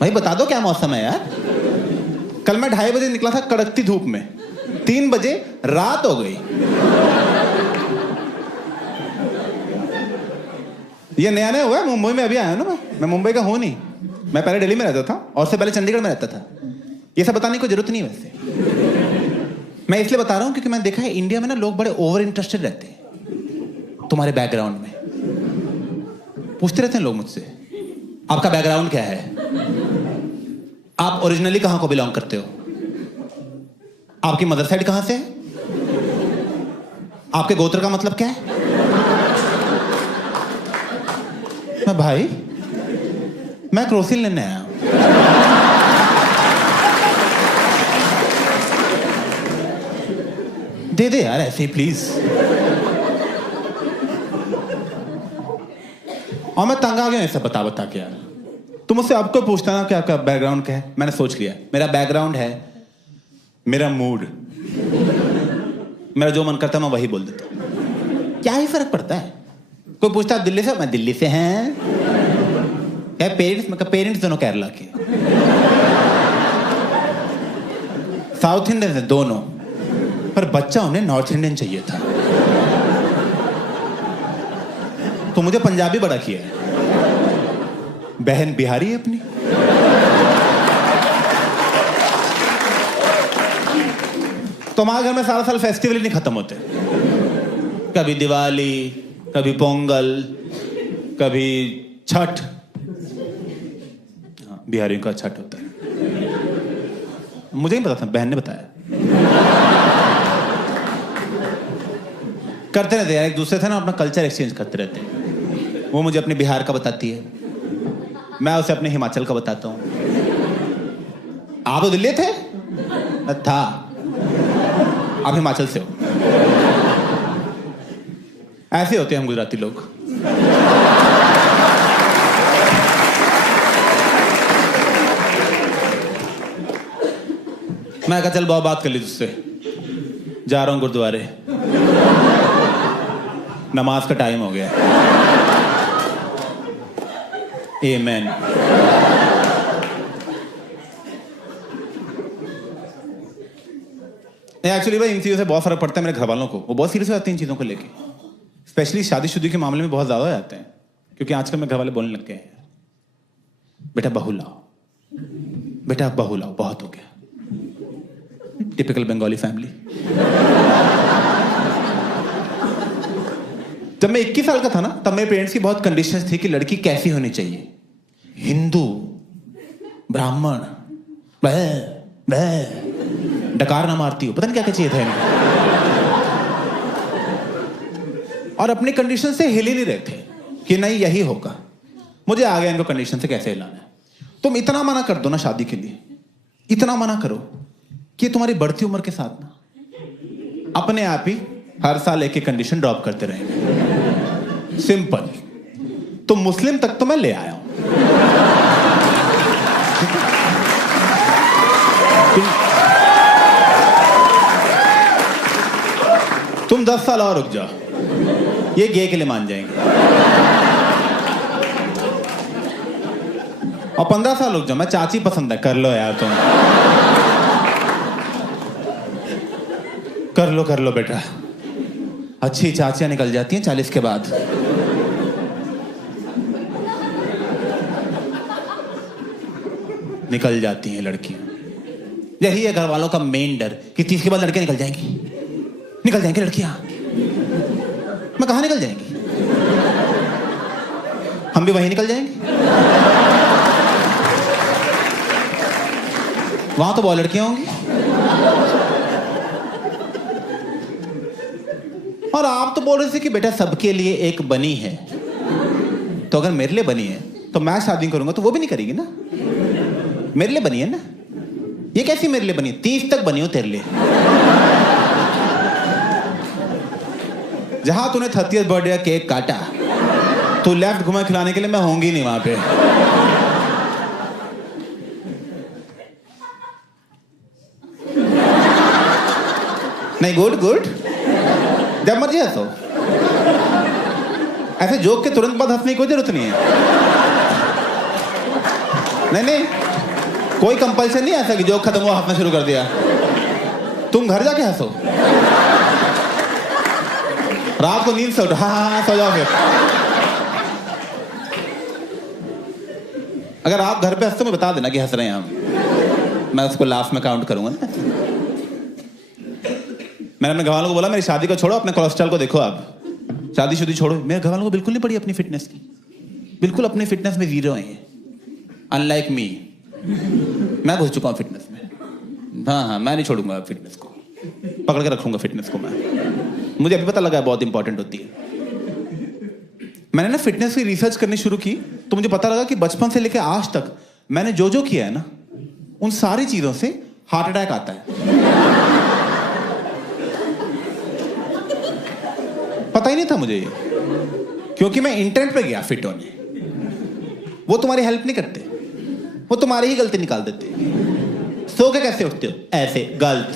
भाई बता दो क्या मौसम है यार। कल मैं 2:30 बजे निकला था कड़कती धूप में, 3 बजे रात हो गई। ये नया नया हुआ है, मुंबई में अभी आया ना मैं मुंबई का हूं नहीं, मैं पहले दिल्ली में रहता था और उससे पहले चंडीगढ़ में रहता था। ये सब बताने की जरूरत नहीं है वैसे, मैं इसलिए बता रहा हूं क्योंकि मैंने देखा है इंडिया में ना लोग बड़े ओवर इंटरेस्टेड रहते हैं तुम्हारे बैकग्राउंड में। पूछते रहते हैं लोग मुझसे, आपका बैकग्राउंड क्या है, आप ओरिजिनली कहां को बिलोंग करते हो, आपकी मदर साइड कहां से है, आपके गोत्र का मतलब क्या है। मैं भाई मैं क्रोसिन लेने आया हूं। दे दे यार ऐसे ही प्लीज। और मैं तंग आ गया ऐसा बता बता के यार। तुम मुझसे आपको पूछता ना कि आपका बैकग्राउंड क्या है, मैंने सोच लिया मेरा बैकग्राउंड है मेरा मूड। मेरा जो मन करता है मैं वही बोल देता हूं, क्या ही फर्क पड़ता है। कोई पूछता है दिल्ली से, मैं दिल्ली से हैं। क्या पेरेंट्स, मैं पेरेंट्स दोनों केरला के, साउथ इंडियन है दोनों, पर बच्चा उन्हें नॉर्थ इंडियन चाहिए था तो मुझे पंजाबी बड़ा किया है। बहन बिहारी है अपनी। तो हमारे घर में सारा साल फेस्टिवल ही नहीं खत्म होते, कभी दिवाली, कभी पोंगल, कभी छठ। हाँ, बिहारियों का छठ होता है, मुझे नहीं पता था, बहन ने बताया। करते रहते यार, एक दूसरे से ना अपना कल्चर एक्सचेंज करते रहते हैं। वो मुझे अपने बिहार का बताती है, मैं उसे अपने हिमाचल का बताता हूँ। आप तो दिल्ली थे था, आप हिमाचल से हो। ऐसे होते हैं हम गुजराती लोग। मैं कहा चल बहुत बात कर ली तुझसे, जा रहा हूं गुरुद्वारे, नमाज का टाइम हो गया। आमीन। एक्चुअली भाई इन चीजों से बहुत फर्क पड़ता है मेरे घर वालों को, वो बहुत सीरियस हो जाते हैं इन चीजों को लेके, स्पेशली शादीशुदी के मामले में बहुत ज्यादा हो जाते हैं। क्योंकि आजकल मेरे घर वाले बोलने लग गए हैं, बेटा बहू लाओ, बेटा बहू लाओ, बहुत हो गया। Typical Bengali family. जब मैं 21 साल का था ना, तब मेरे पेरेंट्स की बहुत कंडीशंस थी कि लड़की कैसी होनी चाहिए, हिंदू, ब्राह्मण, डकार ना मारती हो, पता नहीं क्या क्या चाहिए था इनको। और अपनी कंडीशन से हिल ही नहीं रहे थे कि नहीं यही होगा। मुझे आ गया इनको कंडीशन से कैसे हिलाना है। तुम इतना मना कर दो ना शादी के लिए, इतना मना करो कि तुम्हारी बढ़ती उम्र के साथ ना अपने आप ही हर साल एक एक कंडीशन ड्रॉप करते रहेंगे। सिंपल। तो मुस्लिम तक तो मैं ले आया हूं। तुम 10 साल और रुक जाओ, ये गे के लिए मान जाएंगे। और 15 साल रुक जाओ, मैं चाची पसंद है, कर लो यार तुम, कर लो बेटा। अच्छी चाचियां निकल जाती हैं 40 के बाद। निकल जाती हैं लड़कियां। यही है घर वालों का मेन डर कि 30 के बाद लड़कियां निकल जाएंगी लड़कियां। मैं कहां निकल जाएंगी, हम भी वहीं निकल जाएंगे। वहां तो बहुत लड़कियां होंगी। और आप तो बोल रहे थे कि बेटा सबके लिए एक बनी है, तो अगर मेरे लिए बनी है तो मैं शादी करूंगा तो वो भी नहीं करेगी ना। मेरे लिए बनी है ना, ये कैसी मेरे लिए बनी, 30 तक बनी हो तेरे लिए। जहां तूने 30th बर्थडे का केक काटा, तू लेफ्ट घुमा खिलाने के लिए, मैं होंगी नहीं वहां पे। नहीं, गुड, जब मर्जी हंसो। ऐसे जोक के तुरंत बाद हंसने की कोई जरूरत नहीं है। नहीं कोई कंपल्शन नहीं ऐसा कि जोक खत्म हुआ हंसना शुरू कर दिया। तुम घर जाके हंसो, रात को नींद से उठो, हाँ सो जाओ। फिर अगर आप घर पे हंसते मैं बता देना कि हंस रहे हैं हम, मैं उसको लाफ में काउंट करूंगा ना। मैंने अपने घरवालों को बोला मेरी शादी को छोड़ो, अपने कोलेस्ट्रॉल को देखो। आप शादी छोड़ो। मेरे घरवालों को बिल्कुल नहीं पड़ी अपनी फिटनेस की, बिल्कुल अपनी फिटनेस में जीरो है, अनलाइक मी। मैं घुस चुका हूँ फिटनेस में। हाँ, मैं नहीं छोड़ूंगा फिटनेस को, पकड़ के रखूंगा फिटनेस को मैं। मुझे अभी पता लगा है बहुत इंपॉर्टेंट होती है। मैंने ना फिटनेस की रिसर्च करनी शुरू की तो मुझे पता लगा कि बचपन से लेकर आज तक मैंने जो जो किया है ना, उन सारी चीजों से हार्ट अटैक आता है। पता ही नहीं था मुझे ये, क्योंकि मैं इंटरनेट पे गया फिट होने। वो तुम्हारी हेल्प नहीं करते, वो तुम्हारी ही गलती निकाल देते। सो के कैसे उठते हो? ऐसे, गलत।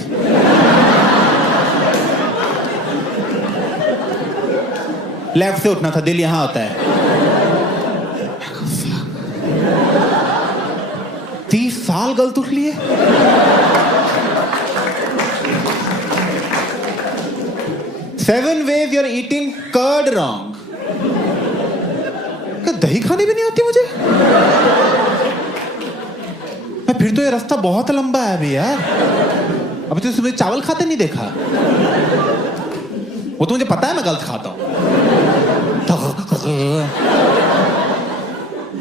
लेफ्ट से उठना था, दिल यहां होता है। 30 साल गलत उठ लिए। Seven ways you're eating curd wrong. दही खानी भी नहीं आती मुझे। फिर तो ये रास्ता बहुत लंबा है अभी यार। अभी तो सुबह चावल खाते नहीं देखा। वो तो मुझे पता है मैं गलत खाता हूं।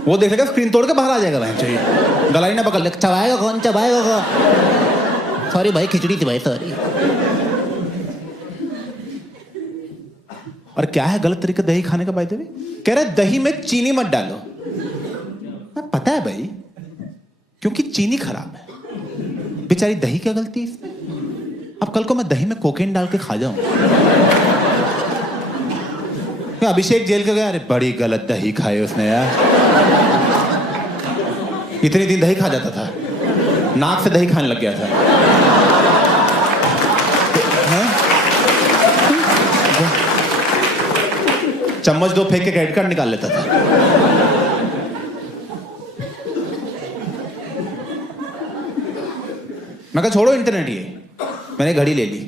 वो देखेगा स्क्रीन तोड़ के बाहर आ जाएगा भाई, चाहिए गला ही ना पकड़ ले। चबाएगा कौन? चबाएगा कौन? सॉरी भाई, खिचड़ी थी भाई, सॉरी। और क्या है गलत तरीका दही खाने का? बाय द वे कह रहा है दही में चीनी मत डालो। पता है भाई, क्योंकि चीनी खराब है। बेचारी दही क्या गलती है इसमें? अब कल को मैं दही में कोकेन डाल के खा जाऊं। अभिषेक जेल के गया, अरे बड़ी गलत दही खाई उसने यार। इतने दिन दही खा जाता था, नाक से दही खाने लग गया था। चम्मच 2 फेंक के क्रेडिट कार्ड निकाल लेता था। मैं कहा छोड़ो इंटरनेट, ये मैंने घड़ी ले ली।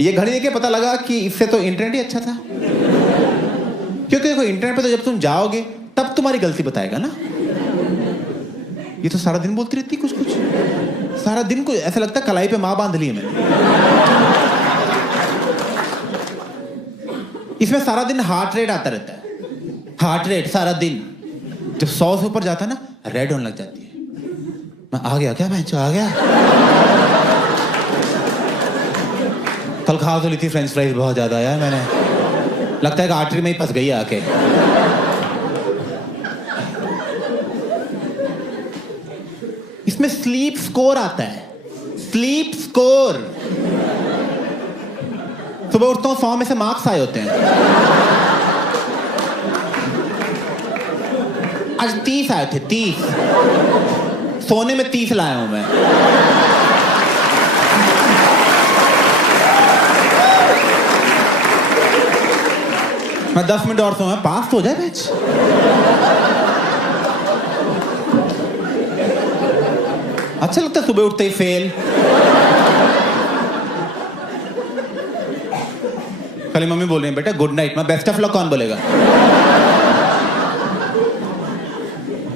ये घड़ी देके पता लगा कि इससे तो इंटरनेट ही अच्छा था। क्योंकि देखो इंटरनेट पे तो जब तुम जाओगे तब तुम्हारी गलती बताएगा ना। ये तो सारा दिन बोलती रहती कुछ कुछ, सारा दिन को ऐसा लगता है कलाई पे मां बांध ली है मैंने। इसमें सारा दिन हार्ट रेट आता रहता है, हार्ट रेट सारा दिन। जब 100 से ऊपर जाता है ना, रेड होने लग जाती है। मैं आ गया क्या? मैं आ गया। कल खा तो ली थी फ्रेंच फ्राइज बहुत ज्यादा यार मैंने, लगता है कि आर्टरी में ही फंस गई आके। इसमें स्लीप स्कोर आता है, स्लीप स्कोर। सुबह उठता हूं 100 में से मार्क्स आए होते हैं। आज 30 आए थे, 30। सोने में 30 लाया हूं मैं। मैं 10 मिनट और सोऊं, पास तो हो जाए बैच। अच्छा लगता है सुबह उठते ही फेल। कल मम्मी बोल रही है बेटा गुड नाइट, मैं बेस्ट ऑफ लक कौन बोलेगा?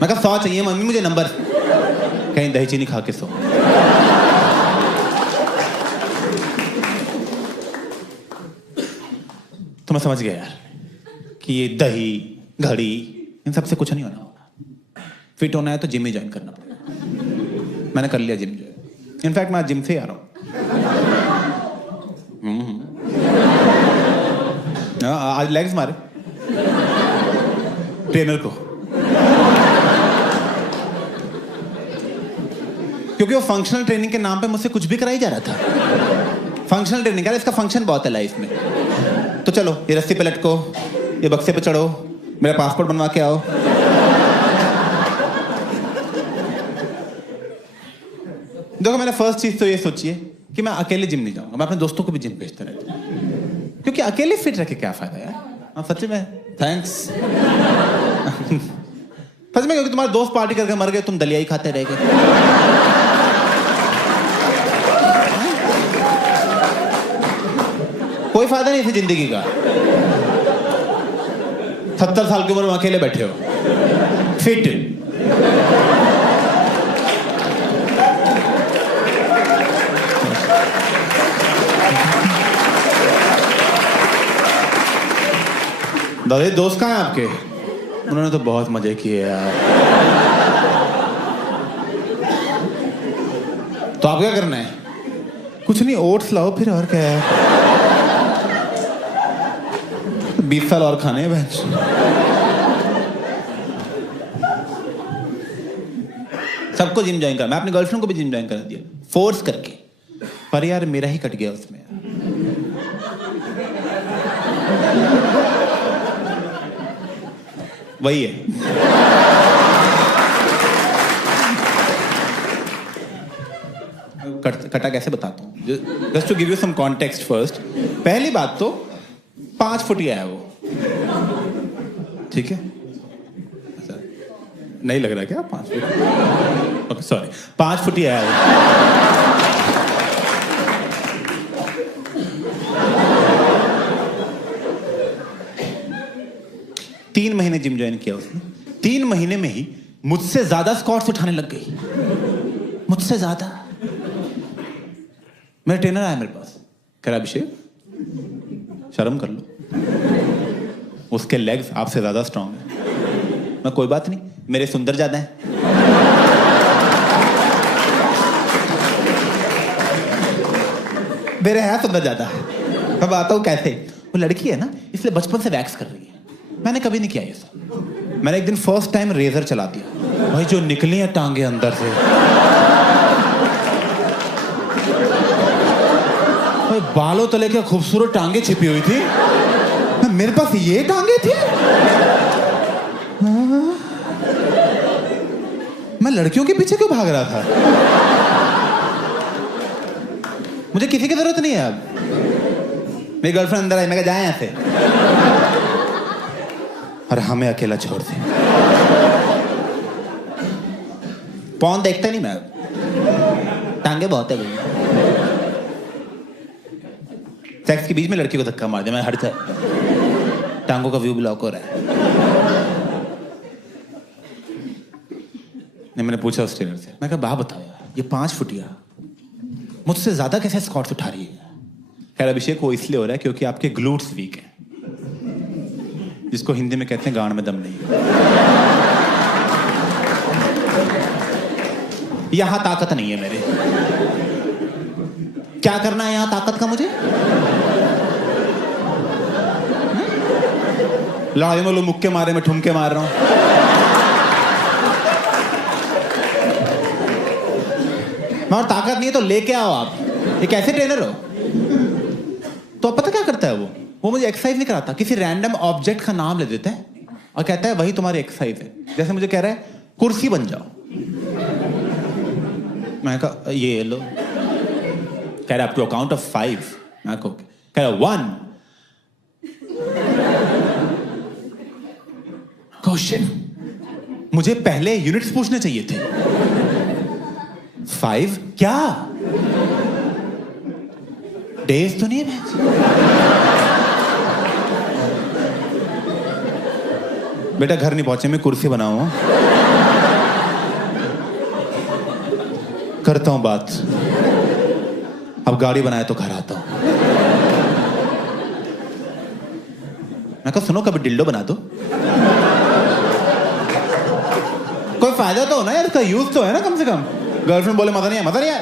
मैं कहा 100 चाहिए मम्मी मुझे नंबर। कहीं दही चीनी खा के सो। तो मैं समझ गया यार कि ये दही घड़ी इन सबसे कुछ नहीं होना होगा। फिट होना है तो जिम ही ज्वाइन करना पड़ेगा। मैंने कर लिया जिम ज्वाइन। इनफैक्ट मैं जिम से ही आ रहा हूँ। आज लेग्स मारे ट्रेनर को, क्योंकि वो फंक्शनल ट्रेनिंग के नाम पे मुझसे कुछ भी कराई जा रहा था। फंक्शनल ट्रेनिंग यार, इसका फंक्शन बहुत है लाइफ में। तो चलो ये रस्सी पे लटको, ये बक्से पे चढ़ो, मेरा पासपोर्ट बनवा के आओ। देखो मैंने फर्स्ट चीज तो ये सोची है कि मैं अकेले जिम नहीं जाऊंगा, मैं अपने दोस्तों को भी जिम भेजता रहता हूं। क्योंकि अकेले फिट रह के क्या फायदा यार? हाँ सच्ची में, थैंक्स। सच में, क्योंकि तुम्हारे दोस्त पार्टी करके मर गए, तुम दलिया ही खाते रह गए। कोई फायदा नहीं थी जिंदगी का। 70 साल की उम्र में अकेले बैठे हो, फिट। दादा दोस्त कहाँ हैं आपके? उन्होंने तो बहुत मजे किए यार। तो आप क्या करना है? कुछ नहीं, ओट्स लाओ फिर, और क्या है। 20 साल और खाने हैं बहन। सबको जिम ज्वाइन करा, मैं अपनी गर्लफ्रेंड को भी जिम ज्वाइन करा दिया, फोर्स करके। पर यार मेरा ही कट गया उसमें। वही है। कटा कैसे बताता हूँ, just to give you some context first. पहली बात तो 5 फुट ही है वो, ठीक है? नहीं लग रहा क्या 5 फुट? ओके सॉरी, 5 फुट ही है वो। 3 महीने जिम ज्वाइन किया उसने। 3 महीने में ही मुझसे ज्यादा स्क्वाट्स उठाने लग गई, मुझसे ज्यादा। मेरा ट्रेनर आया मेरे पास, कह रहा अभिषेक शर्म कर लो, उसके लेग्स आपसे ज्यादा स्ट्रांग है। मैं कोई बात नहीं, मेरे सुंदर ज्यादा हैं। मेरे है सुंदर ज्यादा। मैं आता हूँ कैसे, वो लड़की है ना, इसलिए बचपन से वैक्स कर रही है। मैंने कभी नहीं किया ये सब। मैंने एक दिन फर्स्ट टाइम रेजर चला दिया, भाई जो निकली है टांगे अंदर से। भाई बालों तले क्या खूबसूरत टांगे छिपी हुई थी, मेरे पास ये टांगे थी। मैं लड़कियों के पीछे क्यों भाग रहा था? मुझे किसी की जरूरत नहीं है अब। मेरी गर्लफ्रेंड अंदर आई, मैं कहा जाए यहां से, और हमें अकेला छोड़ दे। पॉन देखता नहीं मैं, टांगे बहुत है भैया। सेक्स के बीच में लड़की को धक्का मार दिया, मैं हट जा, टांगों का व्यू ब्लॉक हो रहा है। नहीं, मैंने पूछा उस ट्रेनर से, मैं कहा बात बताओ यार, ये 5 फुटिया मुझसे ज्यादा कैसे स्क्वाट्स उठा रही है? खैर अभिषेक, वो इसलिए हो रहा है क्योंकि आपके ग्लूट्स वीक हैं, जिसको हिंदी में कहते हैं गांड में दम नहीं। यहां ताकत नहीं है मेरे। क्या करना है यहां ताकत का मुझे? लड़ाई में लोग मुक्के मारे, मैं ठुमके मार रहा हूं। मैं ताकत नहीं है तो लेके आओ आप। ये कैसे ट्रेनर हो? तो पता क्या करता है वो मुझे एक्सरसाइज नहीं कराता, किसी रैंडम ऑब्जेक्ट का नाम ले देता है और कहता है वही तुम्हारी एक्सरसाइज है। जैसे मुझे कह रहा है कुर्सी बन जाओ, मैं कहा ये लो। कह रहा है अप टू काउंट ऑफ 5। मैं कह रहा 1। क्वेश्चन, मुझे पहले यूनिट्स पूछने चाहिए थे। 5 क्या? डेज तो नहीं है। बेटा घर नहीं पहुंचे, मैं कुर्सी बनाऊं, करता हूं बात। अब गाड़ी बनाए तो घर आता हूं। मैं कहा सुनो, कभी डिल्डो बना दो, कोई फायदा तो हो ना यार, इसका यूज तो है ना कम से कम। गर्लफ्रेंड बोले मजा नहीं है, मजा नहीं है।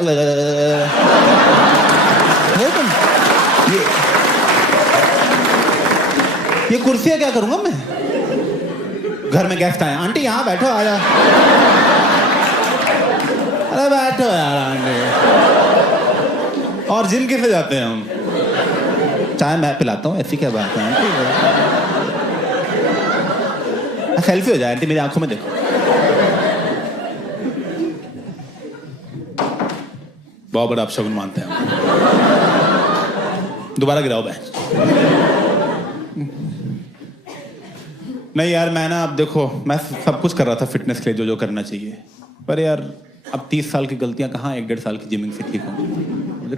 ये कुर्सी है, क्या करूंगा मैं? घर में गेस्ट आए, आंटी यहाँ बैठो, आ जाओ। अरे बैठो यार आंटी। और जिम कैसे जाते हैं हम? चाय मैं पिलाता हूँ, ऐसी क्या बात है आंटी? सेल्फी हो जाए आंटी, मेरी आंखों में देखो। बहुत बड़ा अपशगुन मानते हैं हम। दोबारा गिराओ बहन। नहीं यार, मैं ना, अब देखो, मैं सब कुछ कर रहा था फिटनेस के लिए, जो जो करना चाहिए, पर यार अब 30 साल की गलतियां कहाँ 1-1.5 साल की जिमिंग से ठीक होंगी।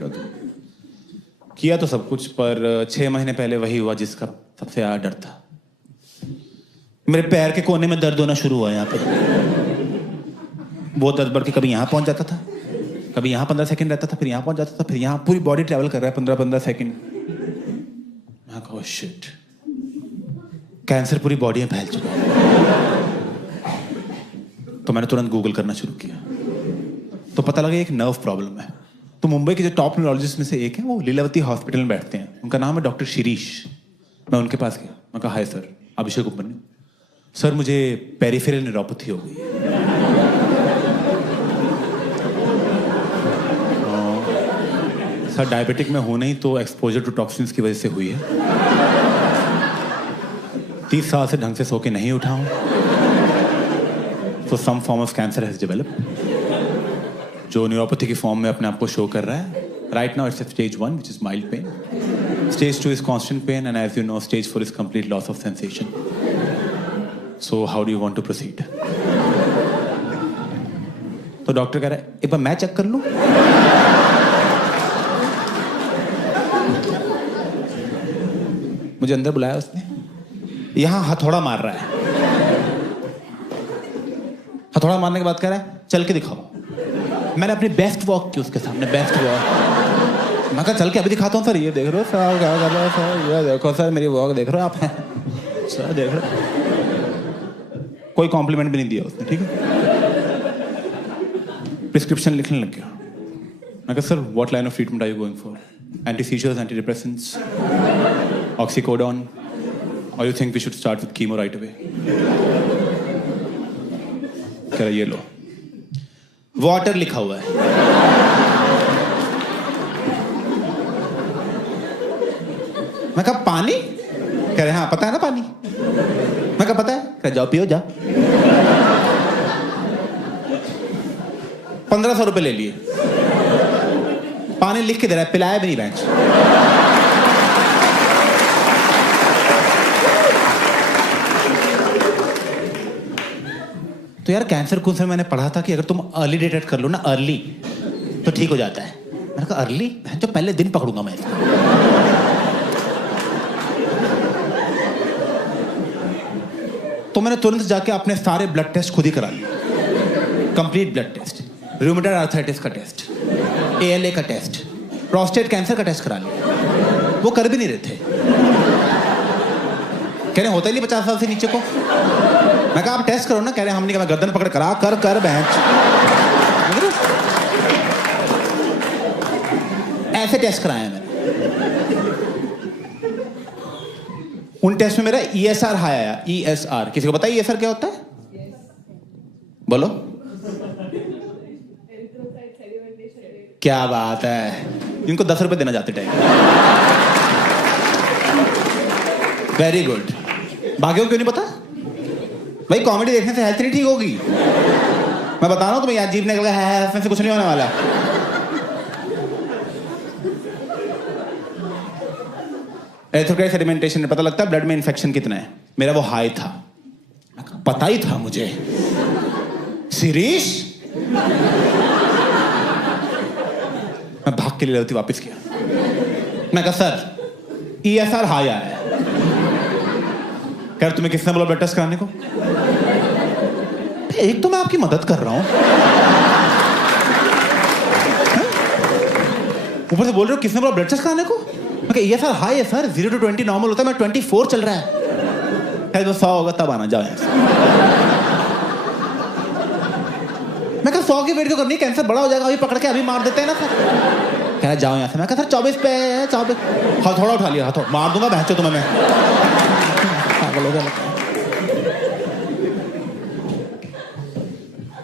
किया तो सब कुछ, पर 6 महीने पहले वही हुआ जिसका सबसे ज़्यादा डर था। मेरे पैर के कोने में दर्द होना शुरू हुआ यहाँ पे। वो दर्द बढ़ के कभी यहाँ पहुँच जाता था, कभी यहाँ 15 सेकंड रहता था, फिर यहाँ पहुँच जाता था, फिर यहाँ पूरी बॉडी ट्रैवल कर रहा है 15-15 सेकंड। मैं कहा शिट, कैंसर पूरी बॉडी में फैल चुका है। तो मैंने तुरंत गूगल करना शुरू किया, तो पता लगा एक नर्व प्रॉब्लम है। तो मुंबई के जो टॉप न्यूरोलॉजिस्ट में से एक है, वो लीलावती हॉस्पिटल में बैठते हैं, उनका नाम है डॉक्टर शिरीष। मैं उनके पास गया, मैं कहा हाय सर, अभिषेक उपमन्यु सर, मुझे पेरिफेरल न्यूरोपैथी हो गई है। सर डायबिटिक में हूं नहीं, तो एक्सपोजर टू टॉक्सिन्स की वजह से हुई है। 30 साल से ढंग से सो के नहीं उठा हूं, तो some form of cancer has developed, जो न्यूरोपैथी की फॉर्म में अपने आप को शो कर रहा है। Right now it's stage 1 which is mild pain, stage 2 is constant pain, and as you know stage 4 is complete loss of sensation. So how do you want to proceed? तो doctor कह रहा है एक बार मैं check कर लूं। मुझे अंदर बुलाया उसने, यहां हथौड़ा मार रहा है। हथौड़ा मारने के बाद कह रहा है चल के दिखाओ। मैंने अपनी बेस्ट वॉक की उसके सामने, बेस्ट वॉक। मैं कहा चल के अभी दिखाता हूँ सर, ये देख रहे हो सर, क्या कर रहे हो सर, ये देखो सर मेरी वॉक देख रहे हो आप सर, देख रहे हो। कोई कॉम्प्लीमेंट भी नहीं दिया उसने, ठीक है। प्रिस्क्रिप्शन लिखने लग गया। मैं कहा sir what line of treatment are you going for? Anti seizures, anti depressants, oxycodone, और you think we should start with chemo right away? कह रहा ये लो, वाटर लिखा हुआ है। मैं कहा पानी? कह रहे हाँ पता है ना पानी। मैं कहा पता है। कह जाओ पियो जा। 1500 रुपए ले लिए, पानी लिख के दे रहा है, पिलाया भी नहीं बेंच। तो यार कैंसर कुछ मैंने पढ़ा था कि अगर तुम अर्ली डिटेक्ट कर लो ना, अर्ली, तो ठीक हो जाता है। मैंने कहा अर्ली, जो पहले दिन पकड़ूंगा मैं इसको। तो मैंने तुरंत जाके अपने सारे ब्लड टेस्ट खुद ही करा लिए, complete blood test, rheumatoid arthritis का टेस्ट, ALA का टेस्ट, प्रोस्टेट कैंसर का टेस्ट करा लिया। वो कर भी नहीं रहे थे, कह रहे होता ही नहीं 50 साल से नीचे को। मैं कहा आप टेस्ट करो ना, कह रहे हम नहीं, मैं गर्दन पकड़ करा कर बेंच। ऐसे टेस्ट कराया मैंने। उन टेस्ट में मेरा ESR हाई आया। ESR किसी को पता है ESR क्या होता है? बोलो। क्या बात है, इनको 10 रुपए देना जाते टाइम। Very good. बाकियों को क्यों नहीं पता? भाई कॉमेडी देखने से हेल्थ नहीं ठीक होगी। मैं बता रहा हूँ तुम्हें, यार जीभ निकल गया है, इसमें से कुछ नहीं होने वाला। एरिथ्रोक्राइट सेडिमेंटेशन में पता लगता है ब्लड में इन्फेक्शन कितना है। मेरा वो हाई था, पता ही था मुझे। शिरीष, मैं भाग के लीलावती वापस किया। मैं कहा सर ESR हाई आया है। कह तुम्हें किसने बोला ब्लड टेस्ट कराने को? एक तो मैं आपकी मदद कर रहा हूं, ऊपर से बोल रहे हो किसने बोला ब्लड टेस्ट कराने को? मैं कहा ESR हाई है सर, 0 to 20 नॉर्मल होता है, मैं 24 चल रहा है। कह तो 100 होगा तब आना, जाओ यहाँ से। मैं कहा 100 की वेट क्यों करनी, कैंसर बड़ा हो जाएगा, अभी पकड़ के अभी मार देते हैं ना सर। कह रहा जाओ यहाँ से। मैं कहा सर 24 पे है, 24। हथौड़ा उठा लिया, हथौड़ा मार दूंगा बहचो तुम्हें मैं।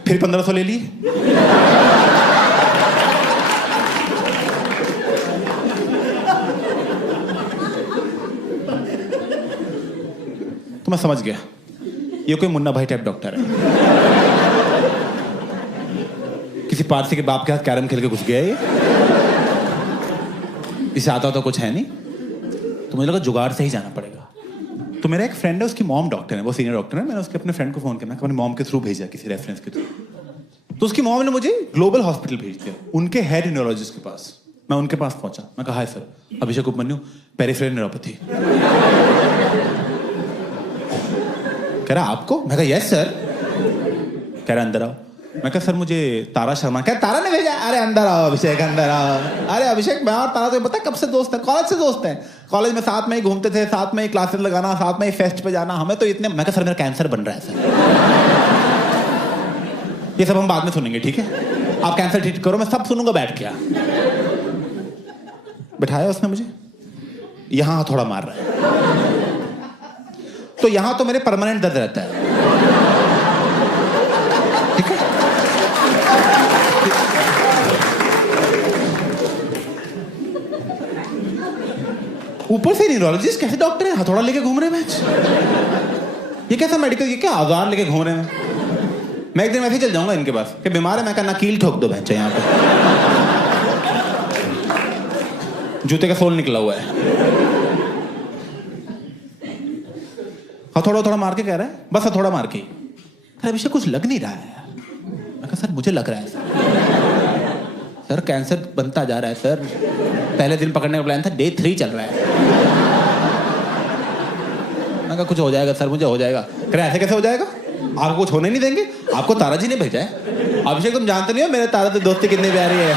फिर 1500 ले लिए। तो मैं समझ गया ये कोई मुन्ना भाई टाइप डॉक्टर है। किसी पारसी के बाप के हाथ कैरम खेल के घुस गया ये। इसे आता तो कुछ है नहीं, तो मुझे लगा जुगाड़ से ही जाना पड़ेगा। तो मेरा एक फ्रेंड है, उसकी मॉम डॉक्टर है, वो सीनियर डॉक्टर है। मैंने उसके अपने फ्रेंड को फ़ोन किया, मैं अपनी मॉम के थ्रू भेजा, किसी रेफरेंस के थ्रू। तो उसकी मॉम ने मुझे ग्लोबल हॉस्पिटल भेज दिया, उनके हेड न्यूरोलॉजिस्ट के पास। मैं उनके पास पहुंचा, मैं कहा हाय सर, अभिषेक उपमन्यु, पेरिफेरल न्यूरोपैथी। कह रहा आपको? मैं कहा यस सर। कह रहा अंदर आओ। मैं कहा सर मुझे तारा शर्मा। क्या तारा ने भेजा? अरे अंदर आओ अभिषेक, अंदर आओ। अरे अभिषेक, मैं और तारा तो पता है कब से दोस्त है, कॉलेज से दोस्त हैं। कॉलेज में साथ में ही घूमते थे, साथ में ही क्लासेस लगाना, साथ में ही फेस्ट पे जाना, हमें तो इतने। मैं कहा सर मेरा कैंसर बन रहा है सर। ये सब हम बाद में सुनेंगे, ठीक है? आप कैंसर ट्रीट करो, मैं सब सुनूंगा बैठ के। बिठाया उसने मुझे, यहां हथौड़ा मार रहा है, तो यहां तो मेरे परमानेंट दर्द रहता है, ठीक है? ऊपर से न्यूरोलॉजिस्ट कैसे डॉक्टर है, हथौड़ा लेके घूम रहे हैं। ये कैसा मेडिकल, ये क्या औजार लेके घूम रहे हैं? मैं एक दिन वैसे ही चल जाऊंगा इनके पास कि बीमार है। मैं कहना कील ठोक दो बहन यहाँ पे, जूते का सोल निकला हुआ है। हथौड़ा थोड़ा मार के कह रहा है, बस हथौड़ा मार के। अभिषेक कुछ लग नहीं रहा है यार। मैं कहा सर मुझे लग रहा है सर, कैंसर बनता जा रहा है सर। पहले दिन पकड़ने का प्लान था, डे 3 चल रहा है। मैं कहा कुछ हो जाएगा सर, मुझे हो जाएगा। कह रहे ऐसे कैसे हो जाएगा, आपको कुछ होने नहीं देंगे, आपको तारा जी ने भेजा है। अभिषेक तुम जानते नहीं हो मेरे तारा से दोस्ती कितनी प्यारी है।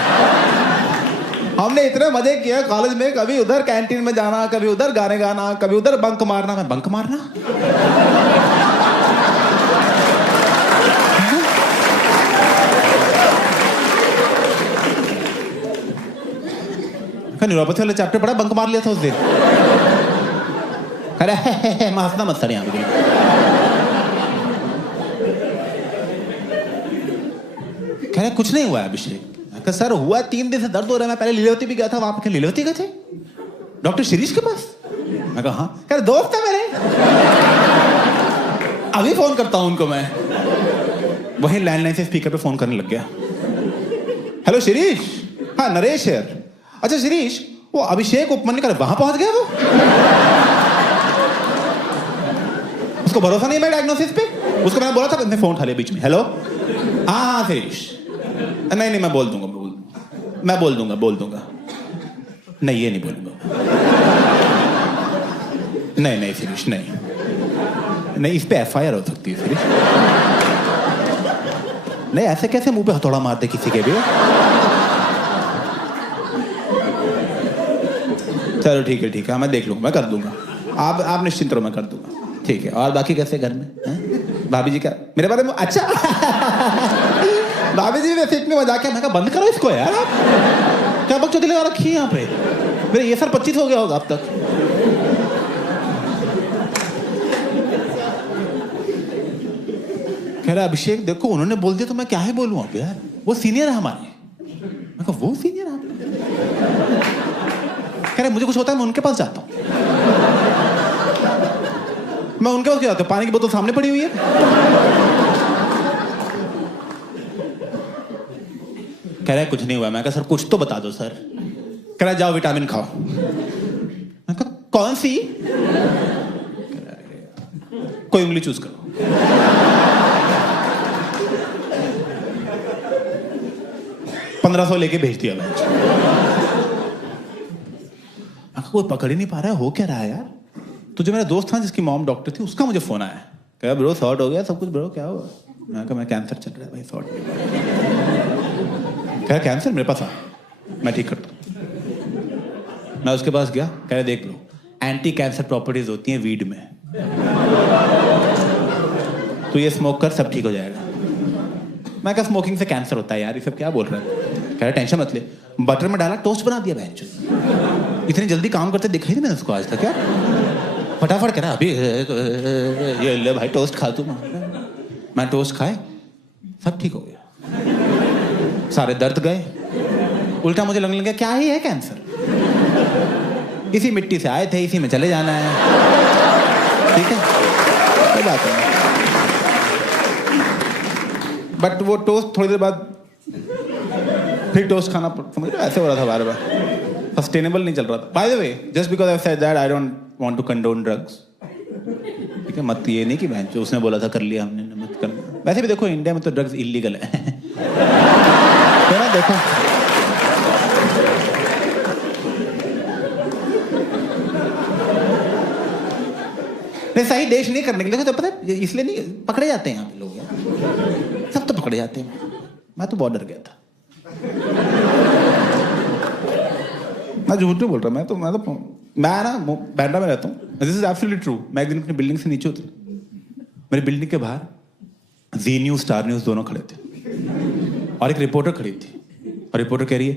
हमने इतने मजे किए कॉलेज में, कभी उधर कैंटीन में जाना, कभी उधर गाने गाना, कभी उधर बंक मारना। मैं बंक मारना? न्यूरोपैथी वाला चैप्टर पढ़ा, बंक मार लिया था उस दिन। अरे हंसना मत सर यहाँ पे। कह रहे कुछ नहीं हुआ है अभिषेक। सर हुआ 3 दिन से दर्द हो रहा है। मैं पहले लीलावती भी गया था, वहां पे लीलावती गए थे डॉक्टर शिरीष के पास। मैं कहा हाँ। कह रहे दोस्त है मेरे, अभी फोन करता हूं उनको मैं। वही लैंडलाइन से स्पीकर पे फोन करने लग गया। हेलो शिरीष, हाँ नरेश यार। अच्छा शिरीष, वो अभिषेक उपमन्यु कर वहां पहुंच गया वो? उसको भरोसा नहीं है डायग्नोसिस पे? उसको मैंने बोला था, उसने फोन उठा लिया बीच में। हेलो, हाँ शिरीष, नहीं मैं बोल दूंगा, बोल दूंगा। नहीं ये नहीं बोलूंगा। नहीं शिरीष, नहीं इस पे एफआईआर हो सकती है शिरीष। नहीं ऐसे कैसे मुंह पे हथौड़ा मारते किसी के भी। चलो ठीक है, मैं देख लूंगा, मैं कर दूंगा। आप निश्चिंत रहो, मैं कर दूंगा। ठीक है, और बाकी कैसे घर में भाभी जी क्या मेरे बारे में? अच्छा भाभी जी वैसे इतने मजाक है। मैं कहा बंद करो इसको यार, आप क्या बकचोदी लगा रखी है यहाँ पे। मेरे ये सर 25 हो गया होगा अब तक। कह रहा अभिषेक देखो उन्होंने बोल दिया तो मैं क्या ही बोलूं अब यार, वो सीनियर है हमारे। मैं कहा वो सीनियर है? कह रहा मुझे कुछ होता है मैं उनके पास जाता हूँ। मैं उनके पास जाता हूँ, पानी की बोतल सामने पड़ी हुई है। कह रहा है कुछ नहीं हुआ। मैं कहा सर कुछ तो बता दो सर। कह रहा जाओ विटामिन खाओ। मैं कहा कौन सी? कोई उंगली चूज करो। $1500 लेके भेज दिया मैं। कोई पकड़ ही नहीं पा रहा है, हो क्या रहा है यार। तो जो मेरा दोस्त था जिसकी मॉम डॉक्टर थी, उसका मुझे फोन आया। कहा ब्रो सॉर्ट हो गया सब कुछ ब्रो, क्या हुआ? मैं कहा मैं कैंसर चल रहा है भाई, सॉर्ट। कह कैंसर मेरे पास आ, मैं ठीक करता हूँ। मैं उसके पास गया, कह रहे देख लो एंटी कैंसर प्रॉपर्टीज होती हैं वीड में, तो ये स्मोक कर सब ठीक हो जाएगा। मैं कहा स्मोकिंग से कैंसर होता है यार, ये सब क्या बोल रहा है। कह रहा टेंशन मत ले, बटर में डाला टोस्ट बना दिया बहन। इतनी जल्दी काम करते दिखाई नहीं मैंने उसको आज तक। क्या फटाफट कह रहा अभी ये ले भाई टोस्ट खा तू। मैं टोस्ट खाए, सब ठीक हो गया, सारे दर्द गए। उल्टा मुझे लगने लगा क्या ही है कैंसर, इसी मिट्टी से आए थे, इसी में चले जाना है। ठीक है कोई बात नहीं। बट वो टोस्ट थोड़ी देर बाद फिर टोस्ट खाना समझ रहे ऐसे हो रहा था बार बार, सस्टेनेबल नहीं चल रहा था। By the way, just because I said that I don't want to condone drugs, ठीक है, मत ये नहीं कि जो उसने बोला था कर लिया हमने, मत करना। वैसे भी देखो इंडिया में तो ड्रग्स इलीगल है तो ना देखो नहीं, सही देश नहीं करने के लिए तो पता है इसलिए नहीं पकड़े जाते हैं यहाँ पे लोग यार, सब तो पकड़े जाते हैं। मैं तो बहुत डर गया था। मैं झूठ नहीं बोल रहा, मैं ना बैंड्रा में रहता हूँ। This is absolutely true. मैं एक दिन अपनी बिल्डिंग से नीचे उतरा, मेरी बिल्डिंग के बाहर जी न्यूज, स्टार न्यूज दोनों खड़े थे और एक रिपोर्टर खड़ी थी और रिपोर्टर कह रही है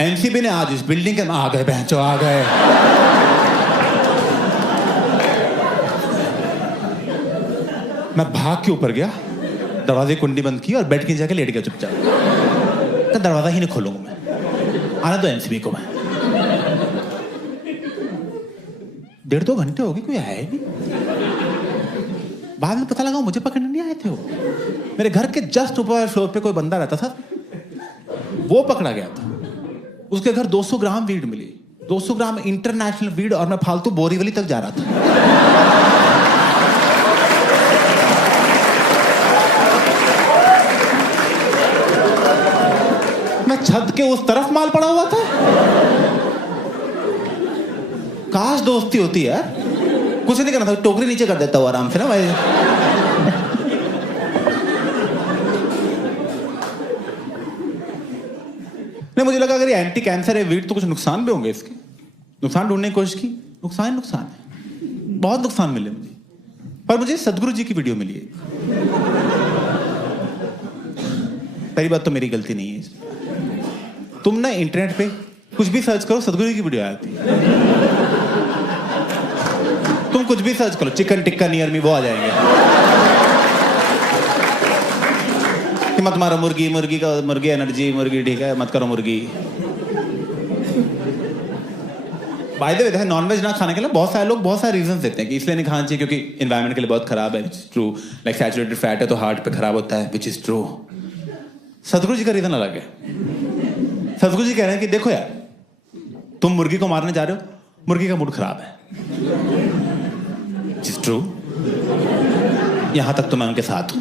एनसीबी ने आज इस बिल्डिंग के आ गए बहनचो आ गए। मैं भाग के ऊपर गया, दरवाजे की कुंडी बंद की और बेड के जाके लेट गया चुपचाप। तो दरवाजा ही नहीं खोलूंगा मैं, आना तो एनसीबी को। मैं 1.5-2 घंटे हो गए, कोई आया ही नहीं। बाद में पता लगा मुझे पकड़ने नहीं आए थे वो। मेरे घर के जस्ट ऊपर फ्लोर पे कोई बंदा रहता था, वो पकड़ा गया था। उसके घर 200 ग्राम वीड मिली, 200 ग्राम इंटरनेशनल वीड, और मैं फालतू बोरीवली तक जा रहा था। मैं छत के उस तरफ माल पड़ा हुआ था। काश दोस्ती होती है, कुछ नहीं करना था, टोकरी नीचे कर देता हूँ आराम से ना भाई। नहीं, मुझे लगा अगर ये एंटी कैंसर है वीट तो कुछ नुकसान भी होंगे इसके। नुकसान ढूंढने की कोशिश की, नुकसान है, बहुत नुकसान मिले मुझे। पर मुझे सदगुरु जी की वीडियो मिली है। पहली बात तो मेरी गलती नहीं है इसमें। तुम ना इंटरनेट पे कुछ भी सर्च करो, सदगुरु जी की वीडियो आती है। तुम कुछ भी सर्च करो, चिकन टिक्का नियर मी, वो आ जाएंगे कि मत मारो मुर्गी, मुर्गी एनर्जी, मुर्गी ठीक है, मत करो मुर्गी। बाय द वे, नॉनवेज ना खाने के लिए बहुत सारे लोग बहुत सारे रीजंस देते हैं कि इसलिए नहीं खाना चाहिए क्योंकि एनवायरनमेंट के लिए बहुत खराब है। It's true. Like saturated fat है तो हार्ट पे खराब होता है, विच इज ट्रू। सदगुरु जी का रीजन अलग है। सदगुरु जी कह रहे हैं कि देखो यार, तुम मुर्गी को मारने जा रहे हो, मुर्गी का मूड खराब है, विच इज ट्रू। यहां तक तो मैं उनके साथ हूं।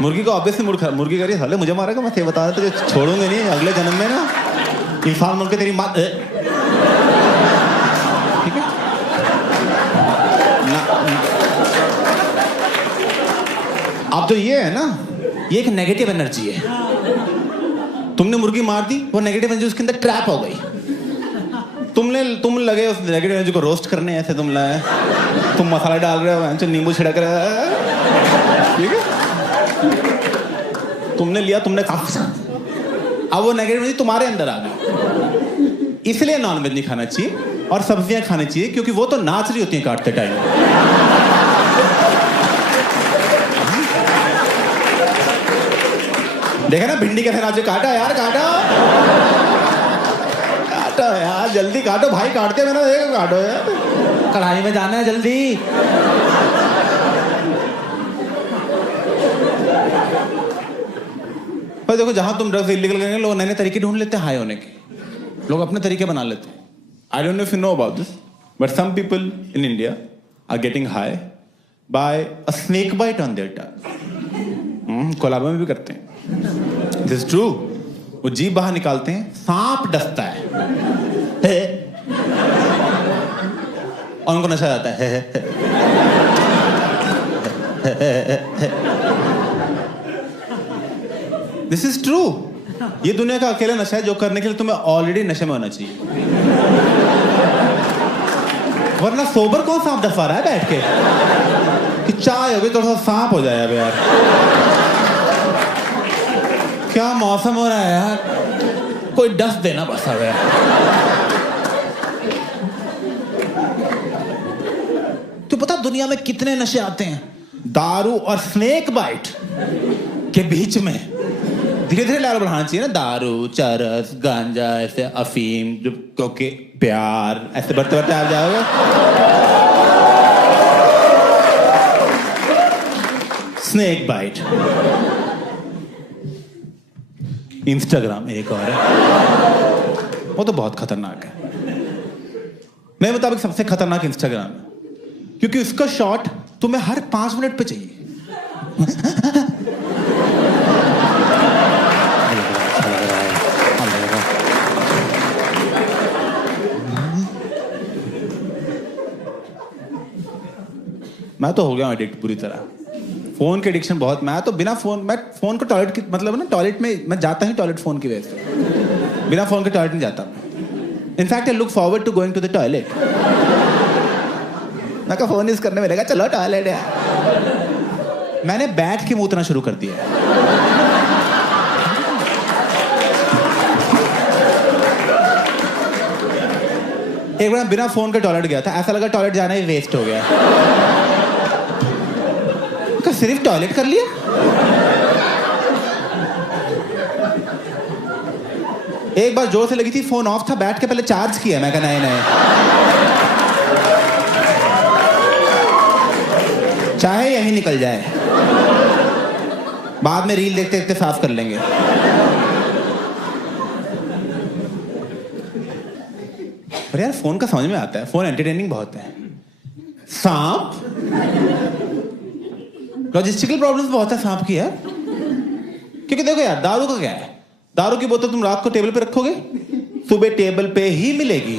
मुर्गी को ऑब्वियसली मूड खराब, मुर्गी कह रही है साले मुझे मारेगा, मैं बता रहा था छोड़ूंगे नहीं, अगले जन्म में ना इंसान बन के तेरी माँ। ठीक है ना। अब तो ये है ना, ये एक नेगेटिव एनर्जी है। तुमने मुर्गी मार दी, वो नेगेटिव एनर्जी उसके अंदर ट्रैप हो गई। तुम लगे उस नेगेटिव एनर्जी को रोस्ट करने, ऐसे तुम मसाला डाल रहे हो, नींबू छिड़क रहे हो, ठीक है। तुमने लिया, तुमने काफी, अब वो नेगेटिव एनर्जी तुम्हारे अंदर आ गई। इसलिए नॉनवेज नहीं खाना चाहिए और सब्जियां खानी चाहिए, क्योंकि वो तो नाच रही होती हैं काटते टाइम। देखा ना भिंडी कैसे नाचे, काटा यार, काटा यार, जल्दी काटो भाई, काटते मैंने देखो, काटो यार, कढ़ाई में जाना है जल्दी। पर देखो, जहां तुम ड्रग्स इलीगल करेंगे, लोग नए नए तरीके ढूंढ लेते हैं हाई होने के। लोग अपने तरीके बना लेते हैं। I don't know if you know about this, but some people in India are getting high by a snake bite on their tongue. Colaba में भी करते हैं, दिस इज ट्रू। वो जीभ बाहर निकालते हैं, सांप डसता है और उनको नशा आता है। This is true. ये दुनिया का अकेला नशा है जो करने के लिए तुम्हें ऑलरेडी नशे में होना चाहिए, वरना सोबर कौन सांप डसवा रहा है बैठ के कि चाय हो गई थोड़ा सा सांप हो जाए। अब यार क्या मौसम हो रहा है यार, कोई डस देना बस। अब यार तो पता दुनिया में कितने नशे आते हैं, दारू और स्नेक बाइट के बीच में। धीरे धीरे लेवल बढ़ाना चाहिए ना, दारू, चरस, गांजा, ऐसे अफीम, कोके, प्यार, ऐसे बढ़ते बढ़ते आ जाओगे। स्नेक बाइट, इंस्टाग्राम एक और है, वो तो बहुत खतरनाक है। मेरे मुताबिक सबसे खतरनाक इंस्टाग्राम है, क्योंकि उसका शॉट तुम्हें हर 5 मिनट पे चाहिए। मैं तो हो गया एडिक्ट पूरी तरह, फोन के एडिक्शन बहुत। मैं तो बिना फोन, मैं फोन को टॉयलेट की मतलब ना, टॉयलेट में मैं जाता ही टॉयलेट फोन की वजह से, बिना फोन के टॉयलेट नहीं जाता। In fact I look forward to going to the toilet. मैं का फोन यूज करने मिलेगा, चलो टॉयलेट है। मैंने बैठ के मुंहना शुरू कर दिया। एक बार बिना फोन के टॉयलेट गया था, ऐसा लगा टॉयलेट जाना ही वेस्ट हो गया। सिर्फ टॉयलेट कर लिया। एक बार जोर से लगी थी, फोन ऑफ था, बैठ के पहले चार्ज किया। मैं कहा नहीं नहीं, चाहे यही निकल जाए, बाद में रील देखते देखते साफ कर लेंगे। पर यार फोन का समझ में आता है, फोन एंटरटेनिंग बहुत है। सांप, लॉजिस्टिकल प्रॉब्लम्स बहुत है सांप की यार। क्योंकि देखो यार, दारू का क्या है, दारू की बोतल तुम रात को टेबल पे रखोगे, सुबह टेबल पे ही मिलेगी।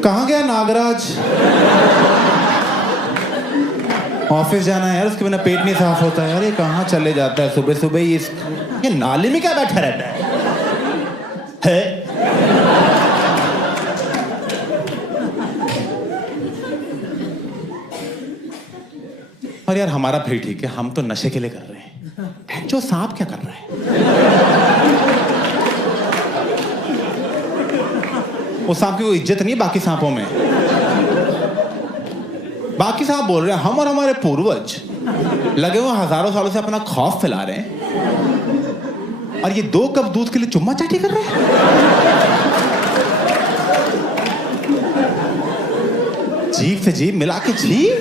कहां गया नागराज? ऑफिस जाना है यार, उसके बिना पेट नहीं साफ होता है यार। ये कहां चले जाता है सुबह सुबह? ये नाली में क्या बैठा रहता है? और यार हमारा फिर ठीक है, हम तो नशे के लिए कर रहे हैं। जो सांप क्या कर रहा है? वो सांप की कोई इज्जत नहीं है बाकी सांपों में। बाकी सांप बोल रहे हैं हम और हमारे पूर्वज लगे हुए हजारों सालों से अपना खौफ फैला रहे हैं, और ये 2 कप दूध के लिए चुम्मा चाटी कर रहे हैं। जीभ से जीभ मिला के जीभ।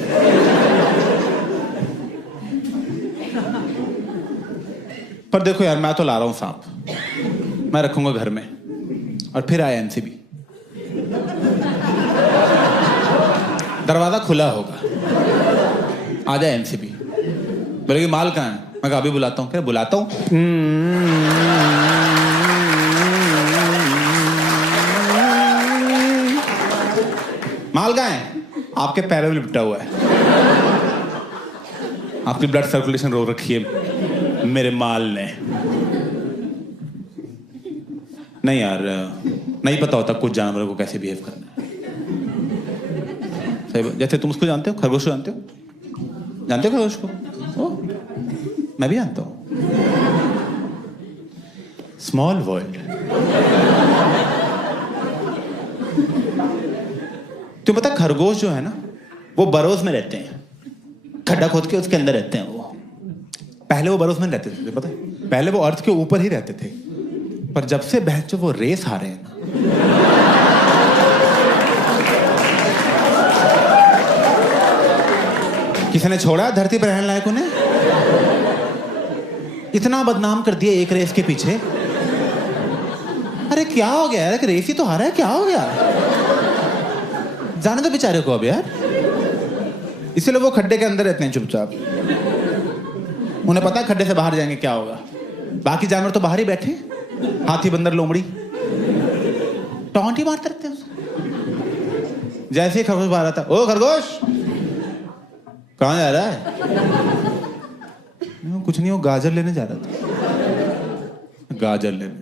पर देखो यार, मैं तो ला रहा हूं सांप, मैं रखूंगा घर में। और फिर आया एनसीबी, दरवाजा खुला होगा, आ जाए एनसीबी, बोलेगी माल कहाँ है? मैं अभी बुलाता हूँ। क्या बुलाता हूँ? माल कहाँ है? आपके पैरों में लिपटा हुआ है, आपकी ब्लड सर्कुलेशन रोक रखी है मेरे माल ने। नहीं यार, नहीं पता होता कुछ जानवरों को कैसे बिहेव करना है। सही, जैसे तुम उसको जानते हो, खरगोश को जानते हो? जानते हो खरगोश को? ओ, मैं भी जानता हूं। Small world. तुम पता, खरगोश जो है ना, वो बरोज में रहते हैं, खड्डा खोद के उसके अंदर रहते हैं वो। पहले वो बरोज में रहते थे, पता है? पहले वो अर्थ के ऊपर ही रहते थे, पर जब से बहन वो रेस आ रहे हैं ना, किसी ने छोड़ा धरती पर रहने लायक उन्हें? इतना बदनाम कर दिया एक रेस के पीछे। अरे क्या हो गया यार, रेस ही तो हारा है, क्या हो गया? जाने दो बेचारे को अब यार। इसीलिए वो खड्डे के अंदर रहते हैं चुपचाप। उन्हें पता है खड्डे से बाहर जाएंगे क्या होगा। बाकी जानवर तो बाहर ही बैठे, हाथी, बंदर, लोमड़ी टॉन्ट ही मारते रहते हैं। जैसे ही खरगोश बाहर आता, ओ खरगोश कहाँ जा रहा है? कुछ नहीं, वो गाजर लेने जा रहा था। गाजर लेने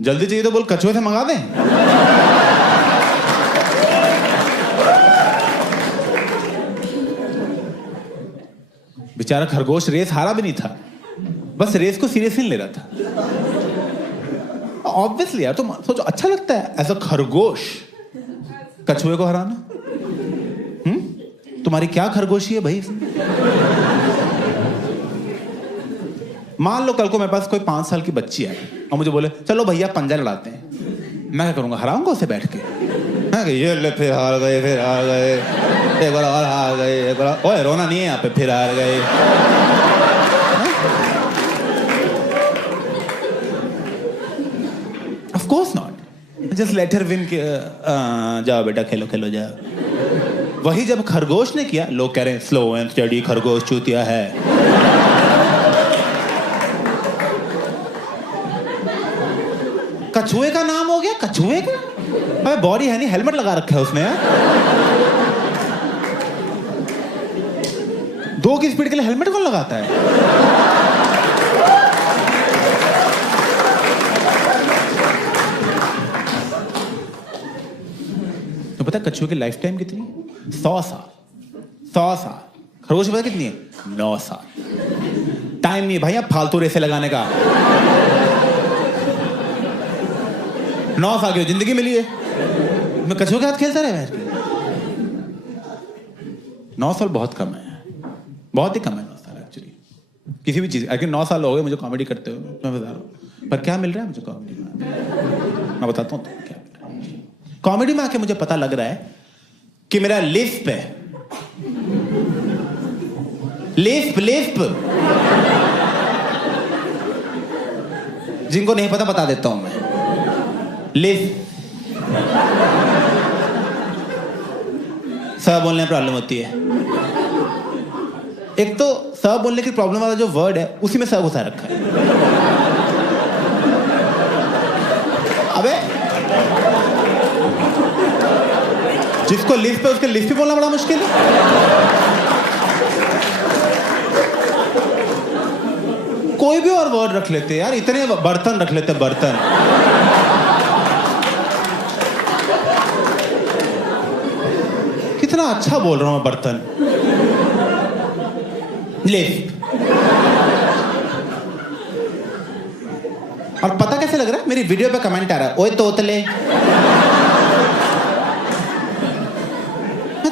जल्दी चाहिए तो बोल कछुए से मंगा दें। बेचारा खरगोश रेस हारा भी नहीं था, बस रेस को सीरियसली नहीं ले रहा था। ऑब्वियसली यार, तो सोचो अच्छा लगता है एज अ खरगोश कछुए को हराना? तुम्हारी क्या खरगोशी है भाई? मान लो कल को मेरे पास कोई 5 साल की बच्ची है और मुझे बोले चलो भैया पंजा लड़ाते हैं, मैं क्या करूंगा? हराऊंगा उसे बैठ के। ये ले, फिर हार गए, फिर हार गए, एक बार और हार गए, एक बार। ओए रोना नहीं है यहाँ पे, फिर हार गए। Of just let her win. जाओ बेटा खेलो खेलो जाओ। वही जब खरगोश ने किया, लोग कह रहे हैं स्लो एंड स्टडी खरगोश चूतिया है। कछुए का नाम हो गया, कछुए का? अबे बॉडी है नहीं, हेलमेट लगा रखा है उसने यार। 2 की स्पीड के लिए हेलमेट कौन लगाता है? तो पता है कछुए की लाइफ टाइम कितनी? 100 साल। 100 साल। खरगोश पता कितनी है? 9 साल। टाइम नहीं भाई, अब फालतू रेसे लगाने का। 9 साल की जिंदगी मिली है, मैं कछुए के साथ खेलता रहे बैठ के। 9 साल बहुत कम है, बहुत ही कम है 9 साल एक्चुअली किसी भी चीज। अगर 9 साल हो गए मुझे कॉमेडी करते हुए, मैं बता रहा हूँ। पर क्या मिल रहा है मुझे कॉमेडी में? मैं बताता हूँ क्या मिल रहा है। कॉमेडी में आके मुझे पता लग रहा है कि मेरा लिस्प है। लिस्प लिस्प जिनको नहीं पता बता देता हूं मैं। लिस्प स बोलने में प्रॉब्लम होती है। एक तो स बोलने की प्रॉब्लम वाला जो वर्ड है उसी में स घुसा रखा है। अबे जिसको लिस्प है उसके लिस्प ही बोलना बड़ा मुश्किल है। कोई भी और वर्ड रख लेते यार, इतने बर्तन रख लेते बर्तन। कितना अच्छा बोल रहा हूं मैं बर्तन। लिफ्ट। और पता कैसे लग रहा है? मेरी वीडियो पे कमेंट आ रहा है, ओए तोतले।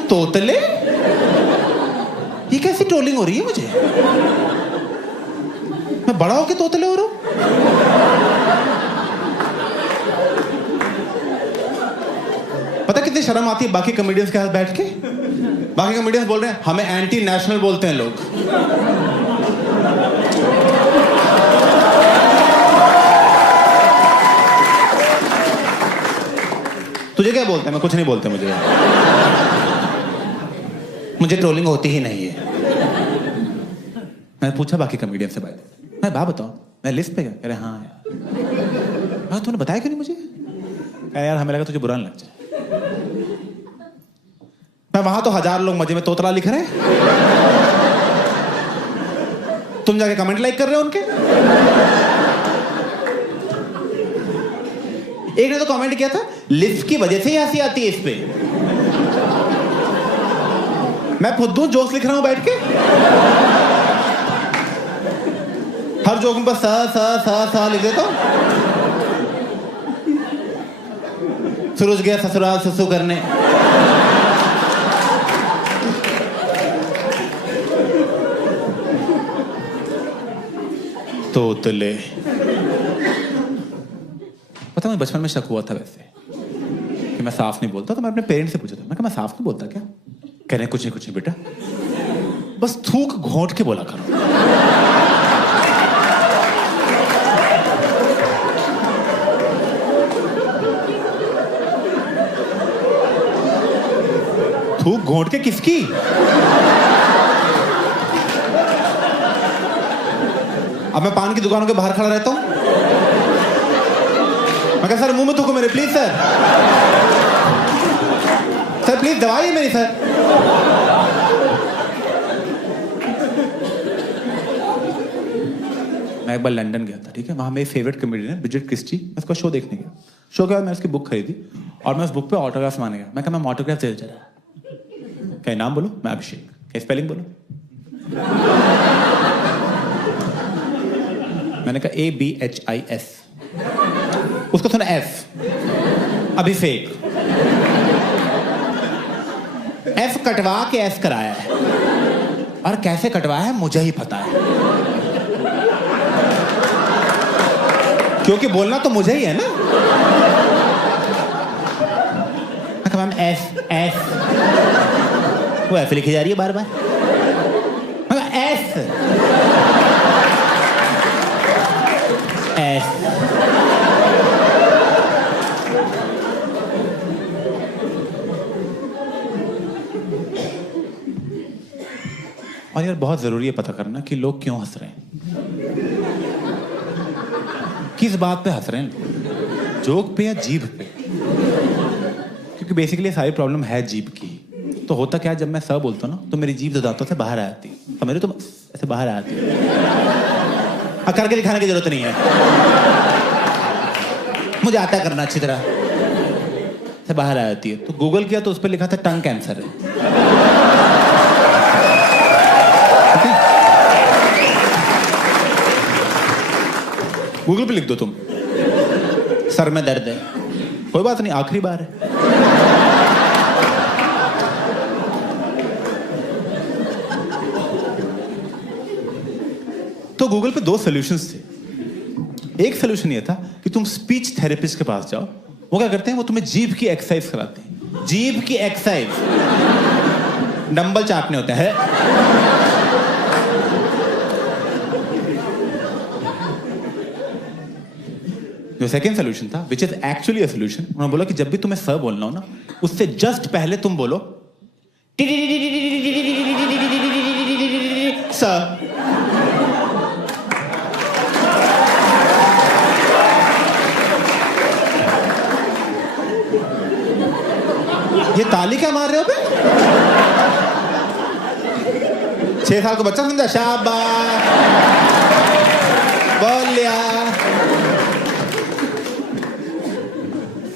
तोतले? ये कैसी ट्रोलिंग हो रही है मुझे? मैं बड़ा होके तोतले हो रहा हूं? पता कितनी शर्म आती है बाकी कॉमेडियंस के साथ बैठ के? बाकी कॉमेडियंस बोल रहे हैं हमें एंटी नेशनल बोलते हैं लोग। तुझे क्या बोलते हैं? मैं कुछ नहीं बोलते मुझे ट्रोलिंग होती ही नहीं है। मैं पूछा बाकी कॉमेडियन से भाई, मैं बात बताओ मैं लिस्ट पे गया? अरे हाँ यार। तूने बताया क्यों नहीं मुझे? यार हमें लगा तुझे बुरा नहीं लग जाए। मैं वहां तो 1000 लोग मजे में तोतला लिख रहे हैं, तुम जाके कमेंट लाइक कर रहे हो उनके। एक ने तो कमेंट किया था लिस्ट की वजह से ही हंसी आती है इस पे। मैं खुद जोक्स लिख रहा हूं बैठ के, हर जोक में बस सा लिख देता हूं। सूरज गया ससुराल सुसु करने। तोतले। पता मैं बचपन में शक हुआ था वैसे कि मैं साफ नहीं बोलता, तो मैं अपने पेरेंट्स से पूछा था, मैं कहा मैं साफ नहीं बोलता क्या? कह रहे कुछ नहीं बेटा, बस थूक घोंट के बोला करो। थूक घोंट के किसकी? अब मैं पान की दुकानों के बाहर खड़ा रहता हूं, मैं कहा सर मुंह में थूको मेरे, प्लीज सर प्लीज दवाई है मेरी सर। मैं एक बार लंदन गया था, ठीक है, वहां मेरी फेवरेट कॉमेडियन है ब्रिजेट क्रिस्टी, मैं उसका शो देखने गया। शो के बाद मैं उसकी बुक खरीदी और मैं उस बुक पे ऑटोग्राफ मांगने गया। मैं कहा मैम ऑटोग्राफ दे दो जरा। क्या नाम बोलो? मैं अभिषेक। क्या स्पेलिंग बोलो? मैंने कहा ABHIS, उसको सुना F, अभिषेक। F कटवा के S कराया है, और कैसे कटवाया है मुझे ही पता है, क्योंकि बोलना तो मुझे ही है ना। मैम S वो F लिखी जा रही है बार बार। S और यार बहुत जरूरी है पता करना कि लोग क्यों हंस रहे हैं, किस बात पे हंस रहे हैं, जोक पे या जीभ पे। क्योंकि बेसिकली सारी प्रॉब्लम है जीभ की। तो होता क्या, जब मैं स बोलता हूँ ना तो मेरी जीभ दांतों से बाहर आ जाती है, समझ रहे हो, तो ऐसे बाहर आ जाती है। करके दिखाने की जरूरत नहीं है, मुझे आता है करना अच्छी तरह से बाहर आ जाती है। तो गूगल किया तो उस पर लिखा था टंग कैंसर है। गूगल पे लिख दो तुम सर में दर्द है, कोई बात नहीं, आखिरी बार है। तो गूगल पे 2 सॉल्यूशंस थे। एक सॉल्यूशन ये था कि तुम स्पीच थेरेपिस्ट के पास जाओ। वो क्या करते हैं, वो तुम्हें जीभ की एक्सरसाइज कराते हैं। जीभ की एक्सरसाइज, डंबल चाटने होते हैं। जो सेकंड सॉल्यूशन था, which is actually a solution, उन्होंने बोला कि जब भी तुम्हें सर बोलना हो ना, उससे जस्ट पहले तुम बोलो सर। ये ताली क्या मार रहे हो बे? 6 साल का बच्चा समझा, शाबाश बोल लिया।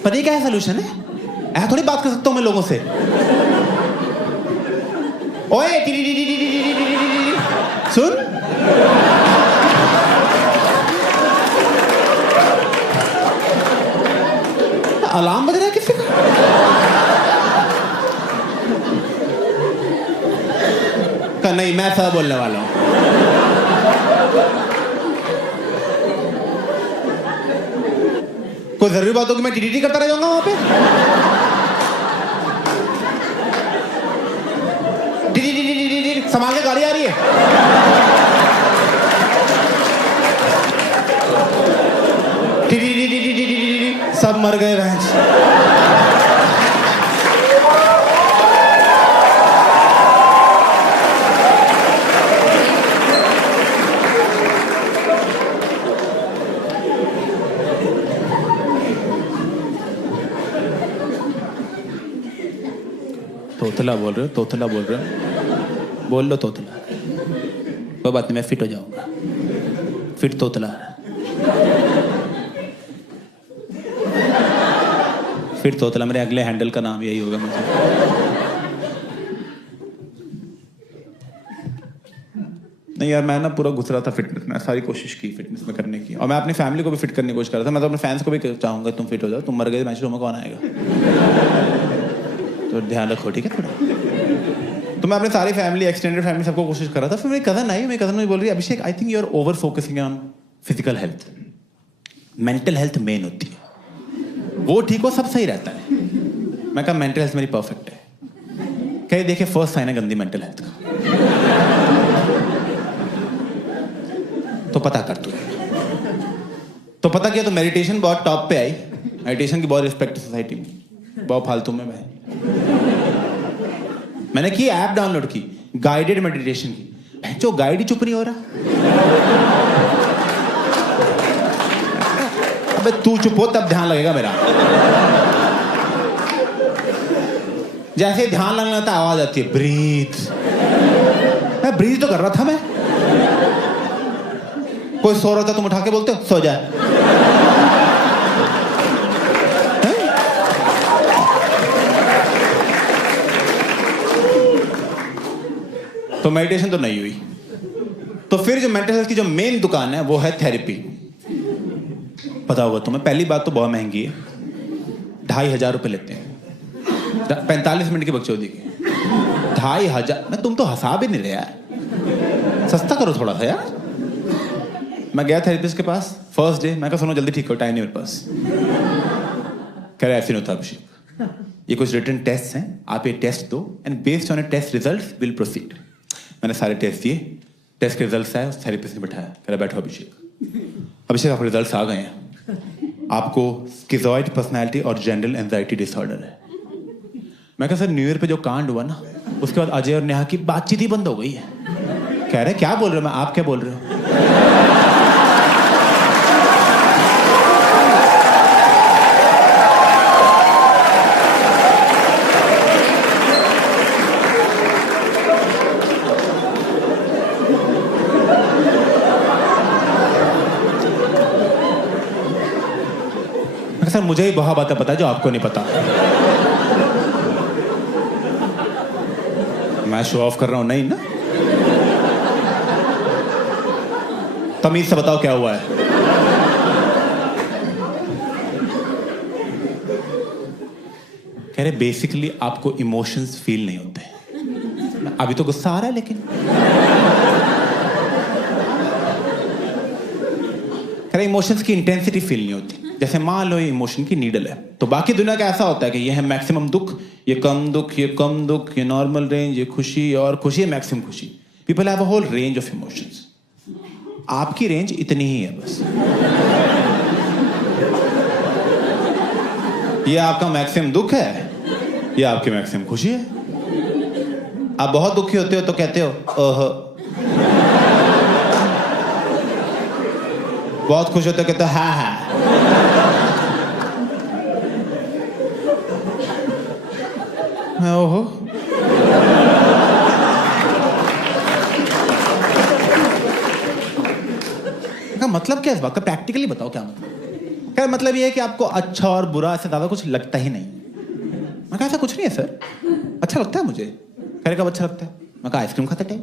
पर ये क्या है सॉल्यूशन है? ऐसा थोड़ी बात कर सकता हूं मैं लोगों से। ओए सुन, अलार्म बज रहा है किसी का? नहीं, मैं सब बोलने वाला हूं। कोई जरूरी बात हो कि मैं टीटीटी करता रह जाऊंगा वहां पे? टीटीटी संभाल के, गाड़ी आ रही है। टीटीटी सब मर गए भैंस। तोतला बोल रहे हो, तोतला बोल रहे हो, बोल लो तोतला, कोई बात नहीं, मैं फिट हो जाऊंगा। फिट तोतला, फिट तोतला, मेरे अगले हैंडल का नाम यही होगा मुझे। नहीं यार, मैं ना पूरा घुस रहा था फिटनेस में, सारी कोशिश की फिटनेस में करने की, और मैं अपनी फैमिली को भी फिट करने की कोशिश कर रहा था। मैं तो अपने फैंस को भी चाहूंगा तुम फिट हो जाओ, तुम मर गए मैच में कौन आएगा? तो ध्यान रखो, ठीक है थोड़ा। तो मैं अपने सारी फैमिली, एक्सटेंडेड फैमिली, सबको कोशिश कर रहा था। फिर मेरी कज़न आई, मेरी कज़न मुझे बोल रही है, Abhishek I think you are over focusing on physical health, mental health main होती है, वो ठीक हो सब सही रहता है। मैं कहा मेंटल हेल्थ मेरी परफेक्ट है। कहीं देखे फर्स्ट साइन है गंदी मेंटल हेल्थ का, तो पता कर तू। तो पता किया तो मेडिटेशन बहुत टॉप पे आई। मेडिटेशन की बहुत रिस्पेक्ट सोसाइटी में, बहुत फालतू में मैंने की ऐप डाउनलोड की, गाइडेड मेडिटेशन की। जो गाइड ही चुप नहीं हो रहा। अबे तू चुप हो तब ध्यान लगेगा मेरा। जैसे ध्यान लगना था आवाज आती है ब्रीथ। मैं ब्रीथ तो कर रहा था मैं। कोई सो रहा था तुम उठा के बोलते हो सो जा। तो मेडिटेशन तो नहीं हुई। तो फिर जो मेंटल हेल्थ की जो मेन दुकान है वो है थेरेपी। पता होगा तुम्हें, पहली बात तो बहुत महंगी है, 2,500 रुपये लेते हैं 45 मिनट की बकचोदी की। 2,500। मैं तुम तो हंसा भी नहीं रहे यार, सस्ता करो थोड़ा सा यार। मैं गया थेरेपिस्ट के पास फर्स्ट डे, मैं कहा सुनो जल्दी ठीक हो, टाइम नहीं मेरे पास। कह रहे ऐसे नहीं होता अभिषेक, ये कुछ रिटन टेस्ट हैं, आप ये टेस्ट दो and based on a test result will proceed. मैंने सारे टेस्ट दिए, टेस्ट के रिजल्ट्स आए, थेरेपिस्ट ने बैठाया, कह रहा बैठो अभिषेक। अभिषेक आपके रिजल्ट्स आ गए हैं, आपको स्किज़ॉइड पर्सनैलिटी और जनरल एंजाइटी डिसऑर्डर है। मैं कहा सर न्यू ईयर पे जो कांड हुआ ना, उसके बाद अजय और नेहा की बातचीत ही बंद हो गई है। कह रहे क्या बोल रहे हो, मैं आप क्या बोल रहे हो? सर मुझे ही बहुत बातें पता है जो आपको नहीं पता। मैं शो ऑफ कर रहा हूं नहीं ना? तमीज से बताओ क्या हुआ है। कह रहे बेसिकली आपको इमोशंस फील नहीं होते। अभी तो गुस्सा आ रहा है लेकिन कह रहे इमोशंस की इंटेंसिटी फील नहीं होती। जैसे मान लो ये इमोशन की नीडल है, तो बाकी दुनिया का ऐसा होता है कि ये है मैक्सिमम दुख, ये कम दुख, ये कम दुख, ये नॉर्मल रेंज, ये खुशी और खुशी, है मैक्सिमम खुशी। People have a whole range of emotions. आपकी रेंज इतनी ही है बस। ये आपका मैक्सिमम दुख है, ये आपकी मैक्सिमम खुशी है। आप बहुत दुखी होते हो तो कहते हो ओह, बहुत खुश होते हो कहते हो हा हा। ओहो, का मतलब क्या है इस बात का? प्रैक्टिकली बताओ क्या मतलब? क्या मतलब ये है कि आपको अच्छा और बुरा से ज्यादा कुछ लगता ही नहीं? मैं कहा ऐसा कुछ नहीं है सर, अच्छा लगता है मुझे। कह रहे कब अच्छा लगता है? मैं कहा आइसक्रीम खाते टाइम।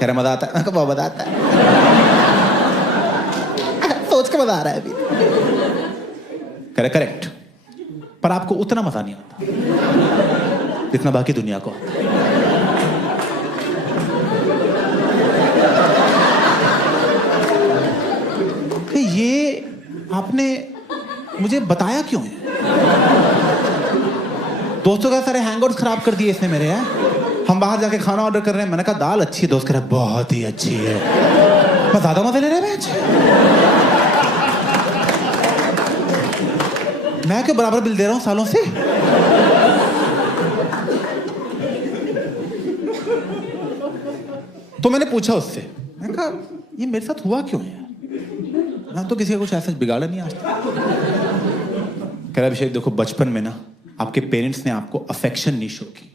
कह रहे मजा आता है? मैं कहा बहुत मजा आता है। सोच के मजा आ रहा है अभी। कह रहे करेक्ट, पर आपको उतना मजा नहीं आता जितना बाकी दुनिया को आता है। कि ये आपने मुझे बताया क्यों है? दोस्तों का सारे हैंगआउट्स खराब कर दिए इसने मेरे। यार हम बाहर जाके खाना ऑर्डर कर रहे हैं, मैंने कहा दाल अच्छी है, दोस्त कह रहा है बहुत ही अच्छी है। मैं ज्यादा मजे ले रहे हैं। मैं क्यों बराबर बिल दे रहा हूं सालों से? तो मैंने पूछा उससे, मैंने कहा ये मेरे साथ हुआ क्यों है? मैं तो किसी का कुछ ऐसा बिगाड़ा नहीं आज तक। कह रहा अभिषेक देखो, बचपन में ना आपके पेरेंट्स ने आपको अफेक्शन नहीं शो की।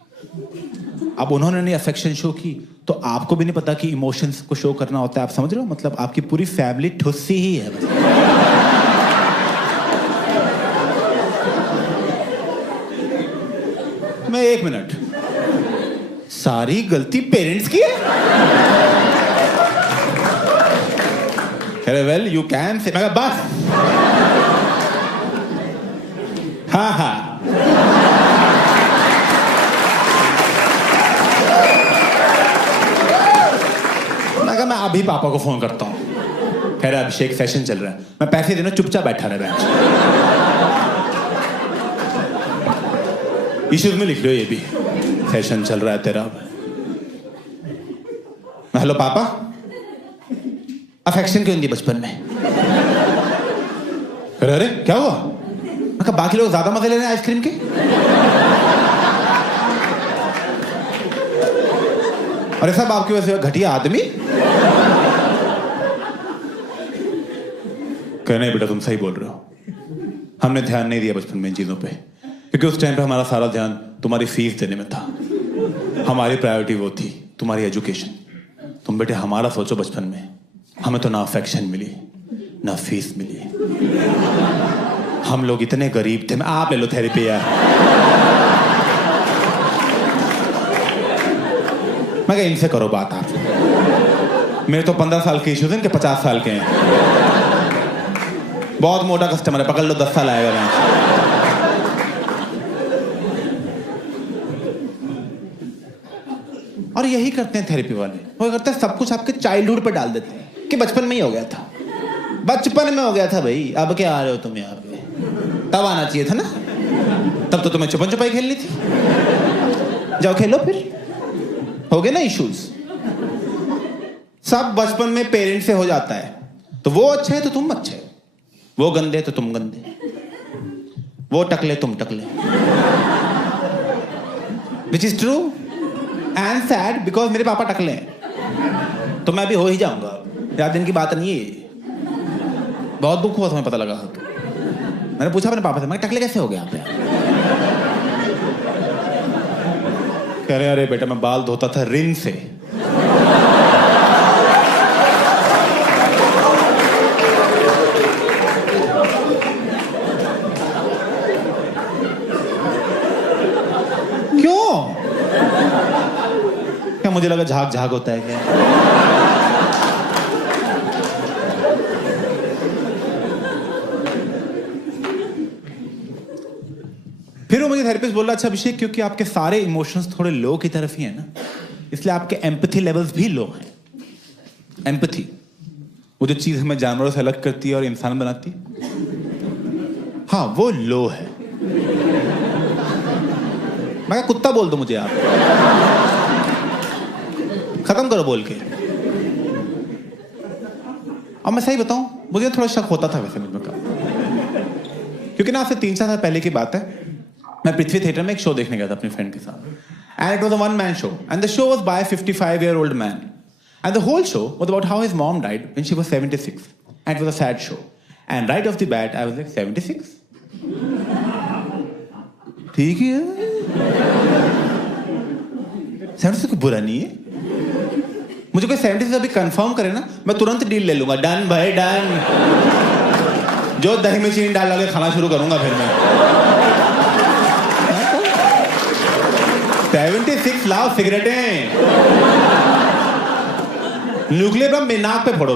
अब उन्होंने नहीं अफेक्शन शो की तो आपको भी नहीं पता कि इमोशंस को शो करना होता है। आप समझ रहे हो? मतलब आपकी पूरी फैमिली ठुस्सी ही है। मैं एक मिनट, सारी गलती पेरेंट्स की है? अरे वेल यू कैन से, मैं बस हाँ हाँ मैं अभी पापा को फोन करता हूँ। कह रहा अभिषेक सेशन चल रहा है, मैं पैसे देना चुपचाप बैठा रहा। इश्यूज में लिख लो ये भी, सेशन चल रहा है तेरा। हेलो पापा, अफेक्शन क्यों नहीं बचपन में? अरे क्या हुआ? मैं कहा बाकी लोग ज्यादा मजे ले रहे हैं आइसक्रीम के। अरे साहब आपकी वजह से घटिया आदमी। कहने बेटा तुम सही बोल रहे हो, हमने ध्यान नहीं दिया बचपन में इन चीजों पे, क्योंकि उस टाइम पे हमारा सारा ध्यान तुम्हारी फीस देने में था। हमारी प्रायोरिटी वो थी तुम्हारी एजुकेशन। तुम बेटे हमारा सोचो, बचपन में हमें तो ना अफेक्शन मिली ना फीस मिली। हम लोग इतने गरीब थे। आप ले लो थेरेपी यार। मैं कहा इनसे करो बात आप। मेरे तो 15 साल के इश्यूज हैं, इनके 50 साल के हैं। बहुत मोटा कस्टमर है, पकड़ लो 10 साल आएगा। मैं और यही करते हैं थेरेपी वाले, वो करते हैं सब कुछ आपके चाइल्डहुड पे डाल देते हैं कि बचपन में ही हो गया था, बचपन में हो गया था भाई, अब क्या आ रहे हो तुम यहाँ पे? तब आना चाहिए था ना, तब तो तुम्हें छुपन छुपाई खेलनी थी। जाओ खेलो फिर, हो गए ना इश्यूज। सब बचपन में पेरेंट्स से हो जाता है। तो वो अच्छे है तो तुम अच्छे, वो गंदे तो तुम गंदे, वो टकले तुम टकले। Which is true. And sad because मेरे पापा टकले हैं, तो मैं भी हो ही जाऊंगा। ज्यादा दिन की बात नहीं है। बहुत दुख हुआ तुम्हें पता लगा। मैंने पूछा अपने पापा से, मैं टकले कैसे हो गए आप? कह रहे अरे बेटा मैं बाल धोता था रिन से। क्यों? क्या मुझे लगा झाग झाग होता है क्या? फिर वो मुझे थेरेपिस्ट बोला, अच्छा अभिषेक क्योंकि आपके सारे इमोशंस थोड़े लो की तरफ ही है ना, इसलिए आपके एम्पैथी लेवल्स भी लो हैं। एम्पैथी वो जो चीज हमें जानवरों से अलग करती है और इंसान बनाती है, हाँ वो लो है। मैं कुत्ता बोल दो मुझे आप, खत्म करो बोल के। अब मैं सही बताऊं, मुझे थोड़ा शक होता था वैसे मुझ में का, क्योंकि ना आपसे 3-4 साल पहले की बात है, मैं पृथ्वी थिएटर में एक शो देखने गया था अपने फ्रेंड के साथ। And it was a one man show and the show was by 55-year-old man and the whole show was about how his mom died when she was 76 and it was a sad show and right off the bat I was like 76 ठीक है 76 कोई बुरा नहीं है। मुझे कोई 76 अभी confirm करे ना, मैं तुरंत डील ले लूंगा। डन भाई डन, जो दही में चीनी डाल के खाना शुरू करूंगा फिर मैं। 76 लाओ सिगरेटें, न्यूक्लियर बम नाक पे फोड़ो।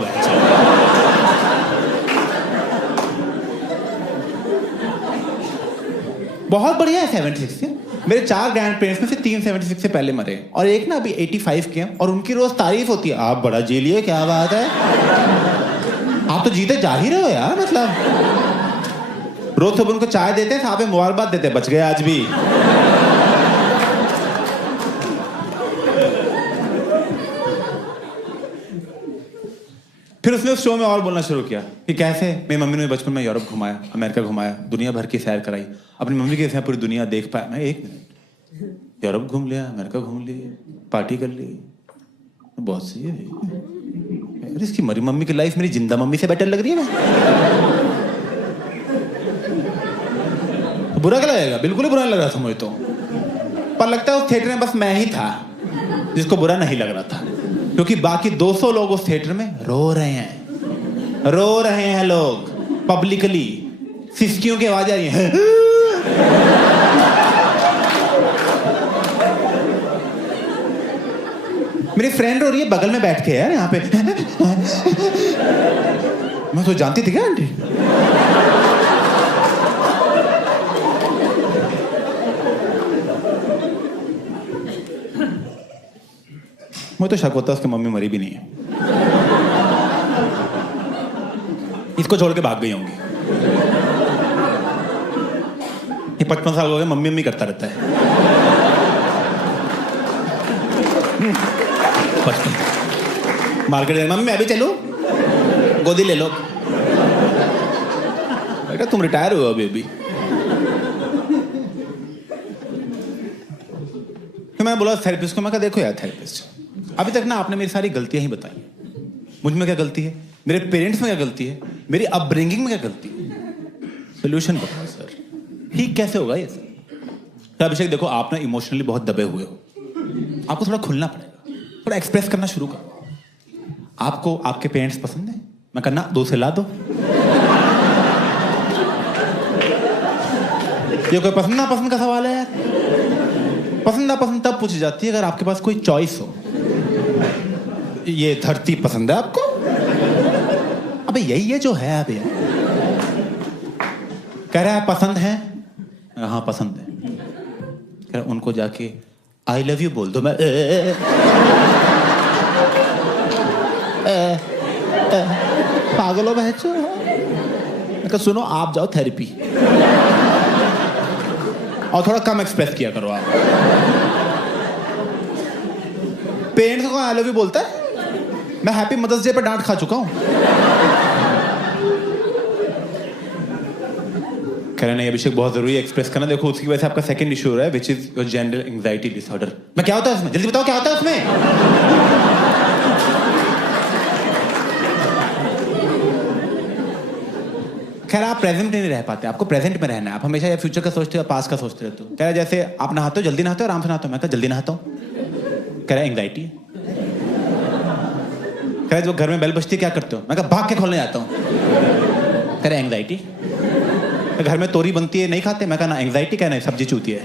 बहुत बढ़िया है 76 से। मेरे 4 ग्रैंड पेरेंट्स में से 3 76 से पहले मरे और एक ना अभी 85 के हैं और उनकी रोज तारीफ होती है, आप बड़ा जी लिए, क्या बात है, आप तो जीते जा ही रहे हो यार। मतलब रोज सुबह उनको चाय देते हैं, साहब मुबारकबाद देते हैं, बच गए आज भी। फिर उसने उस शो में और बोलना शुरू किया कि कैसे मेरी मम्मी ने बचपन में यूरोप घुमाया, अमेरिका घुमाया, दुनिया भर की सैर कराई, अपनी मम्मी के साथ पूरी दुनिया देख पाया। मैं 1 मिनट, यूरोप घूम लिया, अमेरिका घूम ली, पार्टी कर ली, बहुत सही है। इसकी मरी मम्मी की लाइफ मेरी जिंदा मम्मी से बेटर लग रही है ना। तो बुरा क्या लगेगा? बिल्कुल ही बुरा नहीं लग रहा था मुझे तो, पर लगता है उस थिएटर में बस मैं ही था जिसको बुरा नहीं लग रहा था, क्योंकि बाकी 200 लोग उस थिएटर में रो रहे हैं लोग पब्लिकली, सिसकियों की आवाज आ रही है। मेरी फ्रेंड रो रही है बगल में बैठ के यार यहाँ पे। मैं तो जानती थी क्या आंटी? मुझे तो शक होता है उसकी मम्मी मरी भी नहीं है, इसको छोड़ के भाग गई होंगी। ये 55 साल हो गए, मम्मी मम्मी करता रहता है। 55 मार्केट में, मम्मी मैं भी चलूं, गोदी ले लो। बेटा तुम रिटायर हुए अभी अभी। फिर मैं बोला थेरेपिस्ट को, मैं कहा देखो यार थेरेपिस्ट, अभी तक ना आपने मेरी सारी गलतियां ही बताई। मुझ में क्या गलती है, मेरे पेरेंट्स में क्या गलती है, मेरी अपब्रिंगिंग में क्या गलती है, सोल्यूशन बताओ सर, ठीक कैसे होगा ये सर? तो अभिषेक देखो, आप ना इमोशनली बहुत दबे हुए हो, आपको थोड़ा खुलना पड़ेगा, थोड़ा एक्सप्रेस करना शुरू करो। आपको आपके पेरेंट्स पसंद है? मैं कहना 2 से ला दो। ये कोई पसंद ना पसंद का सवाल है यार। पसंद ना पसंद तब पूछी जाती है अगर आपके पास कोई चॉइस हो। ये धरती पसंद है आपको? अबे यही है जो है अब यार। कह रहा है पसंद है, हाँ पसंद है। कह रहा उनको जाके आई लव यू बोल दो। मैं पागल हो बहचो। मैं सुनो, आप जाओ थेरेपी और थोड़ा कम एक्सप्रेस किया करो आप। पेरेंट्स को आई लव यू बोलता है? मैं हैप्पी मदर्स डे पर डांट खा चुका हूं। कह रहे नहीं अभिषेक बहुत जरूरी है एक्सप्रेस करना, देखो उसकी वजह से आपका सेकंड इशू हो रहा है which is your general anxiety disorder. मैं क्या होता है उसमें, जल्दी बताओ क्या होता है उसमें? खैर आप प्रेजेंट में नहीं रह पाते, आपको प्रेजेंट में रहना है, आप हमेशा या फ्यूचर का सोचते हो या पास्ट का सोचते रहते हो। कह रहा है जैसे आप नहाते हो, जल्दी नहाते हो आराम से नहाते हो, मैं कहा जल्दी नहाता हूँ। कह रहा है एंग्जाइटी है। कह रहा है जो घर में बेल बजती है क्या करते हो, मैं कहा भाग के खोलने जाता हूँ। कह रहा है एंग्जाइटी। घर में तोरी बनती है नहीं खाते, मैं कहा ना एंग्जाइटी, क्या नहीं सब्जी चूती है।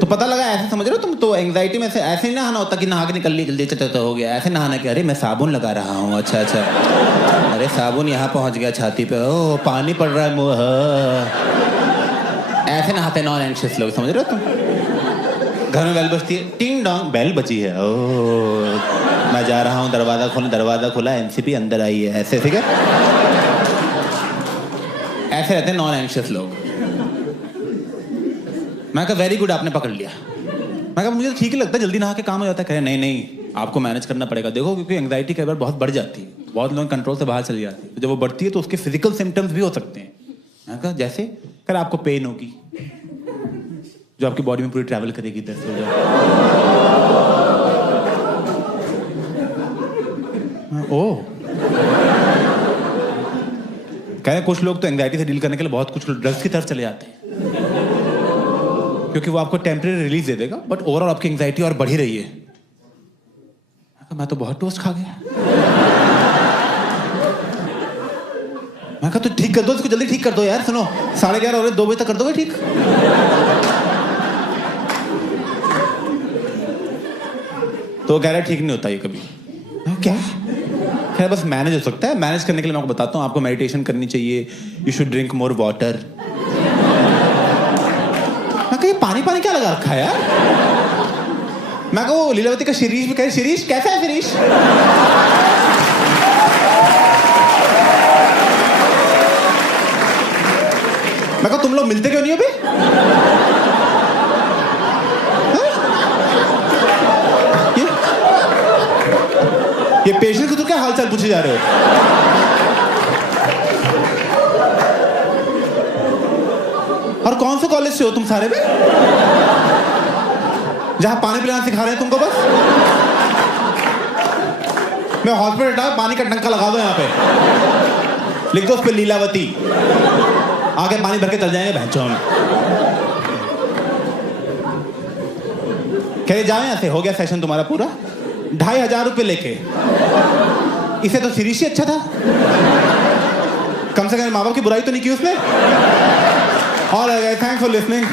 तो पता लगा ऐसे समझ रहे हो तुम, तो एंग्जाइटी में से ऐसे ही नहाना होता कि नहा के निकल ली जल्दी तो हो गया, ऐसे नहाना कि अरे मैं साबुन लगा रहा हूँ, अच्छा अच्छा, अरे साबुन यहाँ पहुँच गया छाती पे, ओ पानी पड़ रहा है मुँह, ऐसे नहाते नॉन एंग्शियस लोग, समझ रहे हो तुम? घर में बेल बजती है, टिंग डोंग बेल बजी है, ओ मैं जा रहा हूँ दरवाजा खोलने, दरवाजा खोला एनसीपी अंदर आई है, ऐसे ठीक है, ऐसे रहते हैं नॉन एंग्शियस लोग। मैं कहा वेरी गुड आपने पकड़ लिया। मैं कहा मुझे ठीक ही लगता है जल्दी नहा के काम हो जाता है। कहे नहीं नहीं आपको मैनेज करना पड़ेगा, देखो क्योंकि एंग्जाइटी कई बार बहुत बढ़ जाती है, बहुत लोग कंट्रोल से बाहर चली जाती है, तो जब वो बढ़ती है तो उसके फिजिकल सिम्टम्स भी हो सकते हैं। मैं कहा जैसे कर आपको पेन होगी जो आपकी बॉडी में पूरी ट्रैवल करेगी इधर से उधर। ओह कह रहे कुछ लोग तो एंग्जाइटी से डील करने के लिए बहुत कुछ ड्रग्स की तरफ चले जाते हैं क्योंकि वो आपको टेम्परेरी रिलीज दे देगा, बट ओवरऑल आपकी एंग्जाइटी और बढ़ ही रही है। मैं तो बहुत टोस्ट खा गया। मैं कहा तो ठीक कर दो इसको, जल्दी ठीक कर दो यार, सुनो 11:30 हो रहे, 2 बजे तक कर दोगे ठीक? तो कह रहा है ठीक नहीं होता ये कभी। क्या खैर बस मैनेज हो सकता है, मैनेज करने के लिए मैं आपको बताता हूँ, आपको मेडिटेशन करनी चाहिए, you should drink more water. मैं कहा पानी पानी क्या लगा रखा है यार? मैं कहा वो लीलावती का शिरीष भी कहे, शिरीष कैसा है शिरीष? मैं कहा तुम लोग मिलते क्यों नहीं हो बे? ये पेशेंट को तो क्या हालचाल पूछे जा रहे हो? और कौन से कॉलेज से हो तुम सारे में जहां पानी पिलाना सिखा रहे हैं तुमको? बस मैं हॉस्पिटल था, पानी का टंका लगा दो यहाँ पे, लिख दो उस पे लीलावती, आगे पानी भर के चल जाएंगे भैंचों में। कह जाओ यहाँ से, हो गया सेशन तुम्हारा पूरा, 2500 रुपये लेके। इसे तो शिरीष ही अच्छा था, कम से कम माँ बाप की बुराई तो नहीं की उसने। और थैंक्स फॉर लिसनिंग।